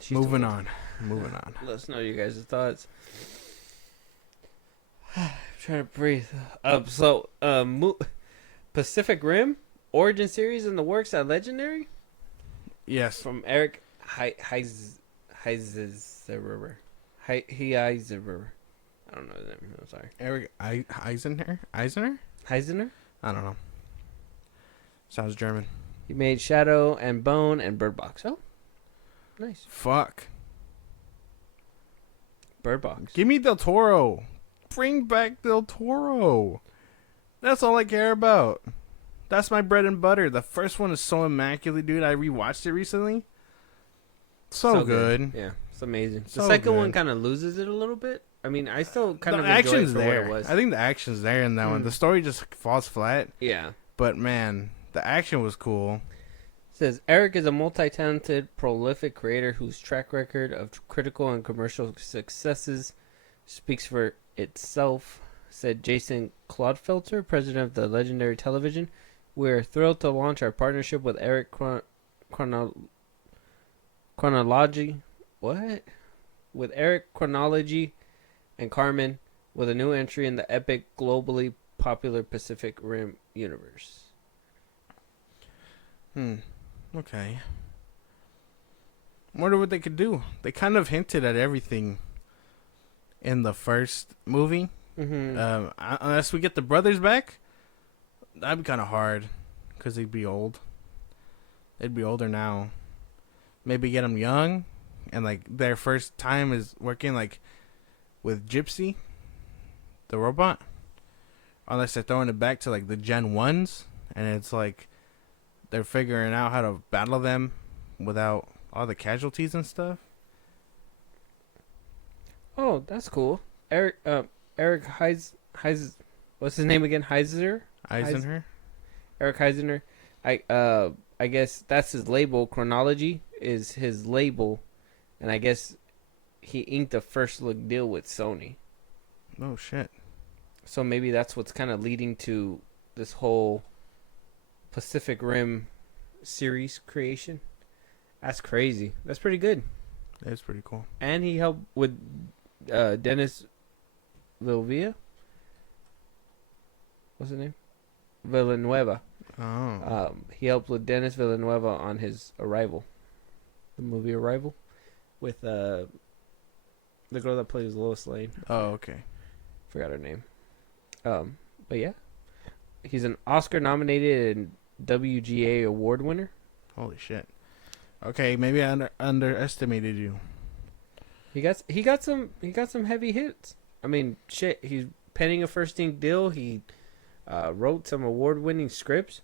She's Moving on. Let us know your guys' thoughts. I'm trying to breathe. Pacific Rim Origin series in the works at Legendary Yes. from Eric Heiserer. I don't know his name. I'm sorry. Eric Eisner? Heisner? I don't know. Sounds German. He made Shadow and Bone and Bird Box. Oh, nice. Fuck. Bird Box. Give me Del Toro. Bring back Del Toro. That's all I care about. That's my bread and butter. The first one is so immaculate, dude. I rewatched it recently. So good. Yeah, it's amazing. So the second good. one kind of loses it a little bit. I mean, I still kind of The enjoy it action's for there. what it was. I think the action's there in that one. The story just falls flat. Yeah. But man, the action was cool. It says Eric is a multi-talented, prolific creator whose track record of critical and commercial successes speaks for itself, said Jason Clodfelter, president of the Legendary Television. We're thrilled to launch our partnership with Eric Chronology. What? With Eric Chronology and Carmen with a new entry in the epic, globally popular Pacific Rim universe. Okay. Wonder what they could do. They kind of hinted at everything in the first movie. Unless we get the brothers back, that'd be kind of hard because they'd be old. They'd be older now. Maybe get them young, and like their first time is working like with Gypsy, the robot. Unless they're throwing it back to like the Gen 1s, and it's like they're figuring out how to battle them without all the casualties and stuff. Oh, that's cool. Eric Heis, what's his name again? Eisner? Eric Eisner. I guess that's his label. Chronology is his label, and I guess he inked a first look deal with Sony. Oh shit. So maybe that's what's kind of leading to this whole Pacific Rim series creation. That's crazy. That's pretty good. That's pretty cool. And he helped with Dennis Villeneuve. What's his name? Villanueva. Oh. He helped with Dennis Villanueva on his Arrival, the movie Arrival, with the girl that plays Lois Lane. Oh, okay. Forgot her name. But yeah, he's an Oscar-nominated and WGA award winner. Holy shit. Okay, maybe I underestimated you. He got some heavy hits. I mean, shit. He's penning a first ink deal. He wrote some award-winning scripts.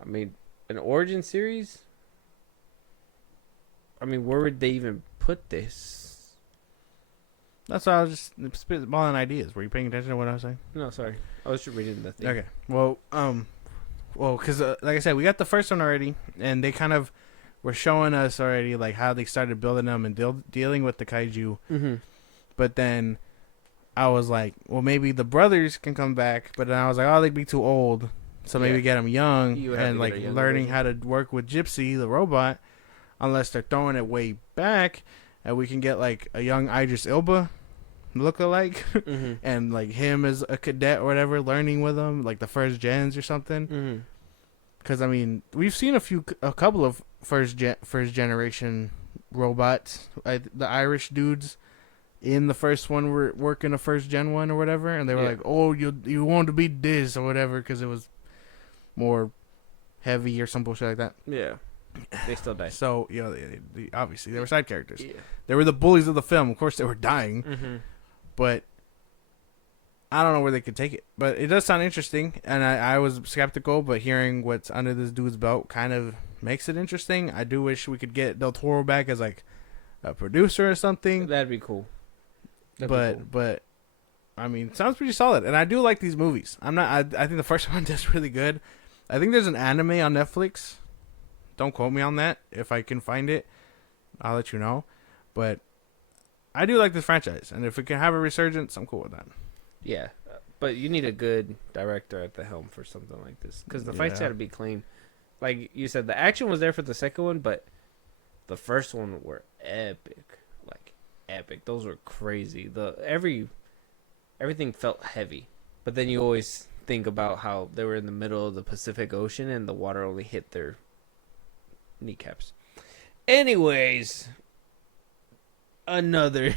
I mean, an origin series. I mean, where would they even put this? That's why I was just spitballing ideas. Were you paying attention to what I was saying? No, sorry. I was just reading the thing. Okay. Well, because like I said, we got the first one already, and they kind of were showing us already like how they started building them and dealing with the kaiju. Mm-hmm. But then I was like, well, maybe the brothers can come back. But then I was like, oh, they'd be too old, so maybe get them young and like learning how to work with Gypsy, the robot. Unless they're throwing it way back, and we can get like a young Idris Elba look-alike, and like him as a cadet or whatever, learning with them, like the first gens or something. Because I mean, we've seen a couple of first generation robots. The Irish dudes in the first one were working a first gen one or whatever, and they were like, "Oh, you want to be this or whatever," because it was more heavy or some bullshit like that. Yeah. They still died. So, you know, they obviously, they were side characters. Yeah. They were the bullies of the film. Of course, they were dying. But I don't know where they could take it. But it does sound interesting. And I was skeptical, but hearing what's under this dude's belt kind of makes it interesting. I do wish we could get Del Toro back as, like, a producer or something. That'd be cool. But, I mean, it sounds pretty solid. And I do like these movies. I think the first one is really good. I think there's an anime on Netflix. Don't quote me on that. If I can find it, I'll let you know. But I do like this franchise, and if it can have a resurgence, I'm cool with that. Yeah, but you need a good director at the helm for something like this, because the fights got to be clean. Like you said, the action was there for the second one, but the first one were epic, like epic. Those were crazy. Everything felt heavy, but then you always think about how they were in the middle of the Pacific Ocean and the water only hit their kneecaps. Anyways, another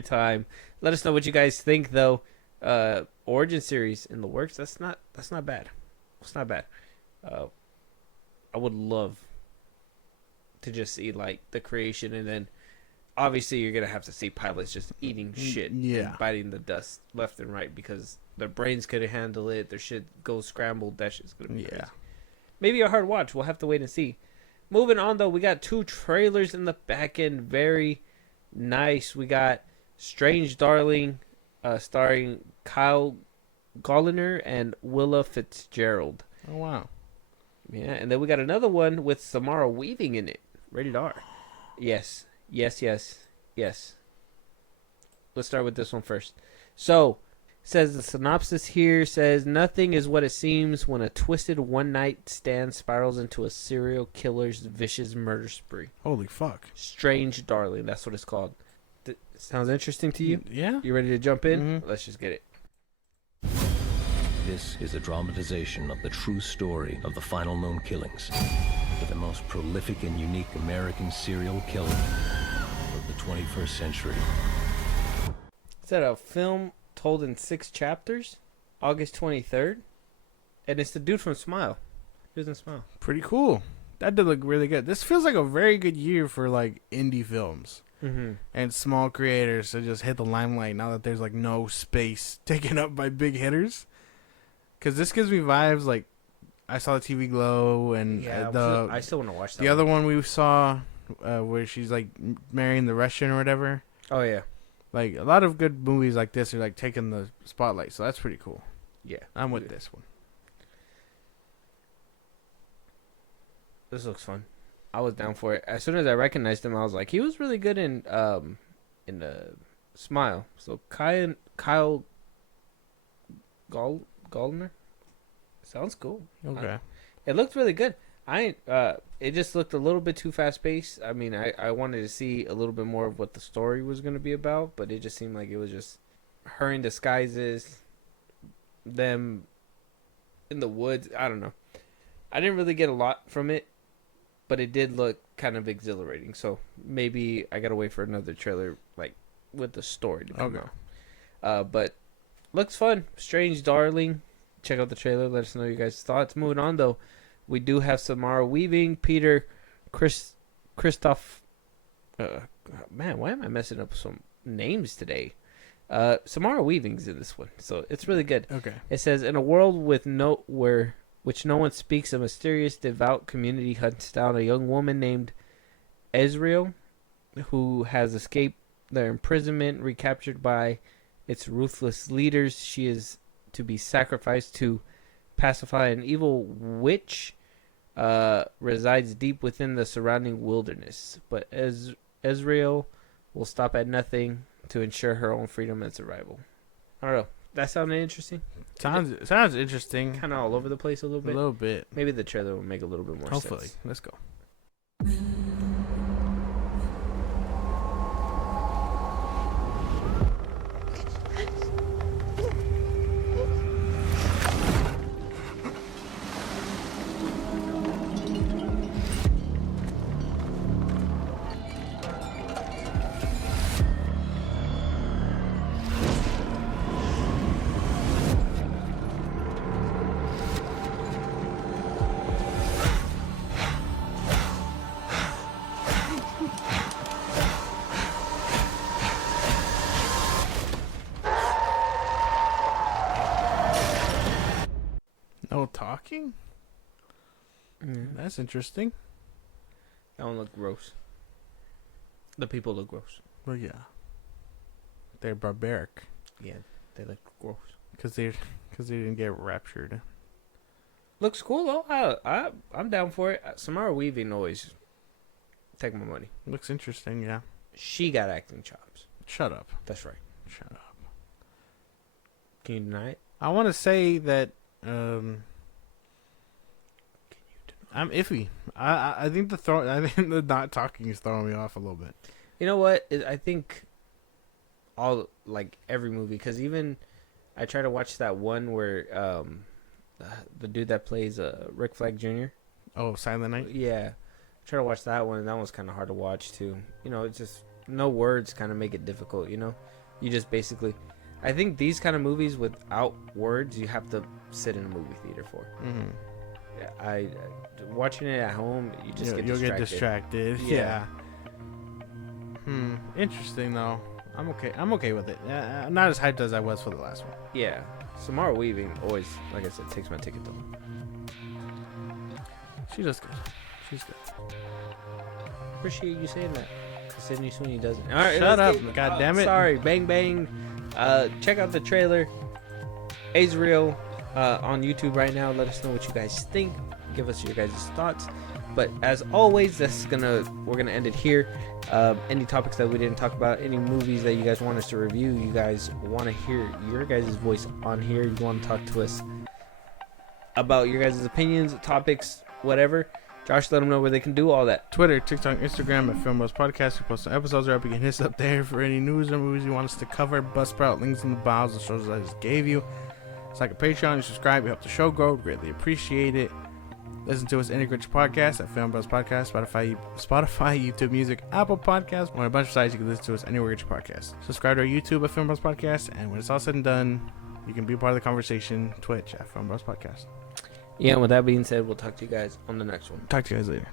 time. Let us know what you guys think, though. Origin series in the works. That's not bad. It's not bad. I would love to just see like the creation, and then obviously you're gonna have to see pilots just eating shit, and biting the dust left and right because their brains couldn't handle it. Their shit goes scrambled. That shit's gonna be crazy. Maybe a hard watch. We'll have to wait and see. Moving on, though, we got 2 trailers in the back end. Very nice. We got Strange Darling, starring Kyle Gallner and Willa Fitzgerald. Oh, wow. Yeah, and then we got another one with Samara Weaving in it. Rated R. Yes. Let's start with this one first. So, says the synopsis here says, nothing is what it seems when a twisted one-night stand spirals into a serial killer's vicious murder spree. Holy fuck. Strange Darling, that's what it's called. Sounds interesting to you? Yeah. You ready to jump in? Let's just get it. This is a dramatization of the true story of the final known killings of the most prolific and unique American serial killer of the 21st century. Is that a film told in 6 chapters? August 23rd? And it's the dude from Smile. Who's in Smile? Pretty cool. That did look really good. This feels like a very good year for like indie films. And small creators to just hit the limelight now that there's like no space taken up by big hitters. Because this gives me vibes like I saw the TV Glow and I still want to watch that. The other one we saw where she's like marrying the Russian or whatever. Oh yeah, like a lot of good movies like this are like taking the spotlight, so that's pretty cool. Yeah, I'm with this one. This looks fun. I was down for it. As soon as I recognized him, I was like, he was really good in in the Smile. So Kyle Gallner. Sounds cool. Okay. It looked really good. It just looked a little bit too fast paced. I mean, I wanted to see a little bit more of what the story was going to be about, but it just seemed like it was just her in disguises, them in the woods. I don't know. I didn't really get a lot from it, but it did look kind of exhilarating. So maybe I gotta wait for another trailer, like with the story to come out. But looks fun. Strange Darling. Check out the trailer. Let us know your guys' thoughts. Moving on though, we do have Samara Weaving, Peter, Christoph. Man, why am I messing up some names today? Samara Weaving's in this one, so it's really good. Okay. It says, in a world which no one speaks, a mysterious devout community hunts down a young woman named Ezreal, who has escaped their imprisonment. Recaptured by its ruthless leaders, she is to be sacrificed to pacify an evil witch. Resides deep within the surrounding wilderness, but Ezreal will stop at nothing to ensure her own freedom and survival. I don't know. That sounded interesting. Sounds interesting. Kind of all over the place a little bit. A little bit. Maybe the trailer will make a little bit more sense. Hopefully. Let's go. No talking? That's interesting. That one looked gross. The people look gross. Well, yeah. They're barbaric. Yeah, they look gross. Because they didn't get raptured. Looks cool though. I'm down for it. Samara Weaving always take my money. Looks interesting, yeah. She got acting chops. Shut up. That's right. Shut up. Can you deny it? I want to say that I'm iffy. I think the not talking is throwing me off a little bit. You know what? I think every movie, because even I try to watch that one where the dude that plays Rick Flag Jr. Oh, Silent Night? Yeah. I try to watch that one, and that one's kind of hard to watch too. You know, it's just no words kind of make it difficult, you know? You just basically, I think these kind of movies without words, you have to sit in a movie theater for. Mm-hmm. I watching it at home, you just You'll get distracted. Yeah. Interesting though. I'm okay with it. I'm not as hyped as I was for the last one. Yeah. Samara Weaving always, like I said, takes my ticket though. She does good. She's good. Appreciate you saying that. Sydney Sweeney doesn't. All right, shut up! God damn it! Sorry, bang bang. Check out the trailer. Azrael on YouTube right now. Let us know what you guys think. Give us your guys' thoughts. But as always, we're gonna end it here. Any topics that we didn't talk about, any movies that you guys want us to review, you guys want to hear your guys' voice on here. You want to talk to us about your guys' opinions, topics, whatever. Josh, let them know where they can do all that. Twitter, TikTok, Instagram at FilmBros Podcast. We post some episodes are up. You can hit us up there for any news or movies you want us to cover. Buzzsprout, links in the bios, the shows I just gave you. It's like a Patreon. You subscribe. You help the show grow. Greatly appreciate it. Listen to us, Integrate Your Podcast at FilmBros Podcast, Spotify, YouTube Music, Apple Podcasts, or a bunch of sites. You can listen to us anywhere you get your podcast. Subscribe to our YouTube at FilmBros Podcast, and when it's all said and done, you can be part of the conversation. Twitch at FilmBros Podcast. Yeah, and with that being said, we'll talk to you guys on the next one. Talk to you guys later.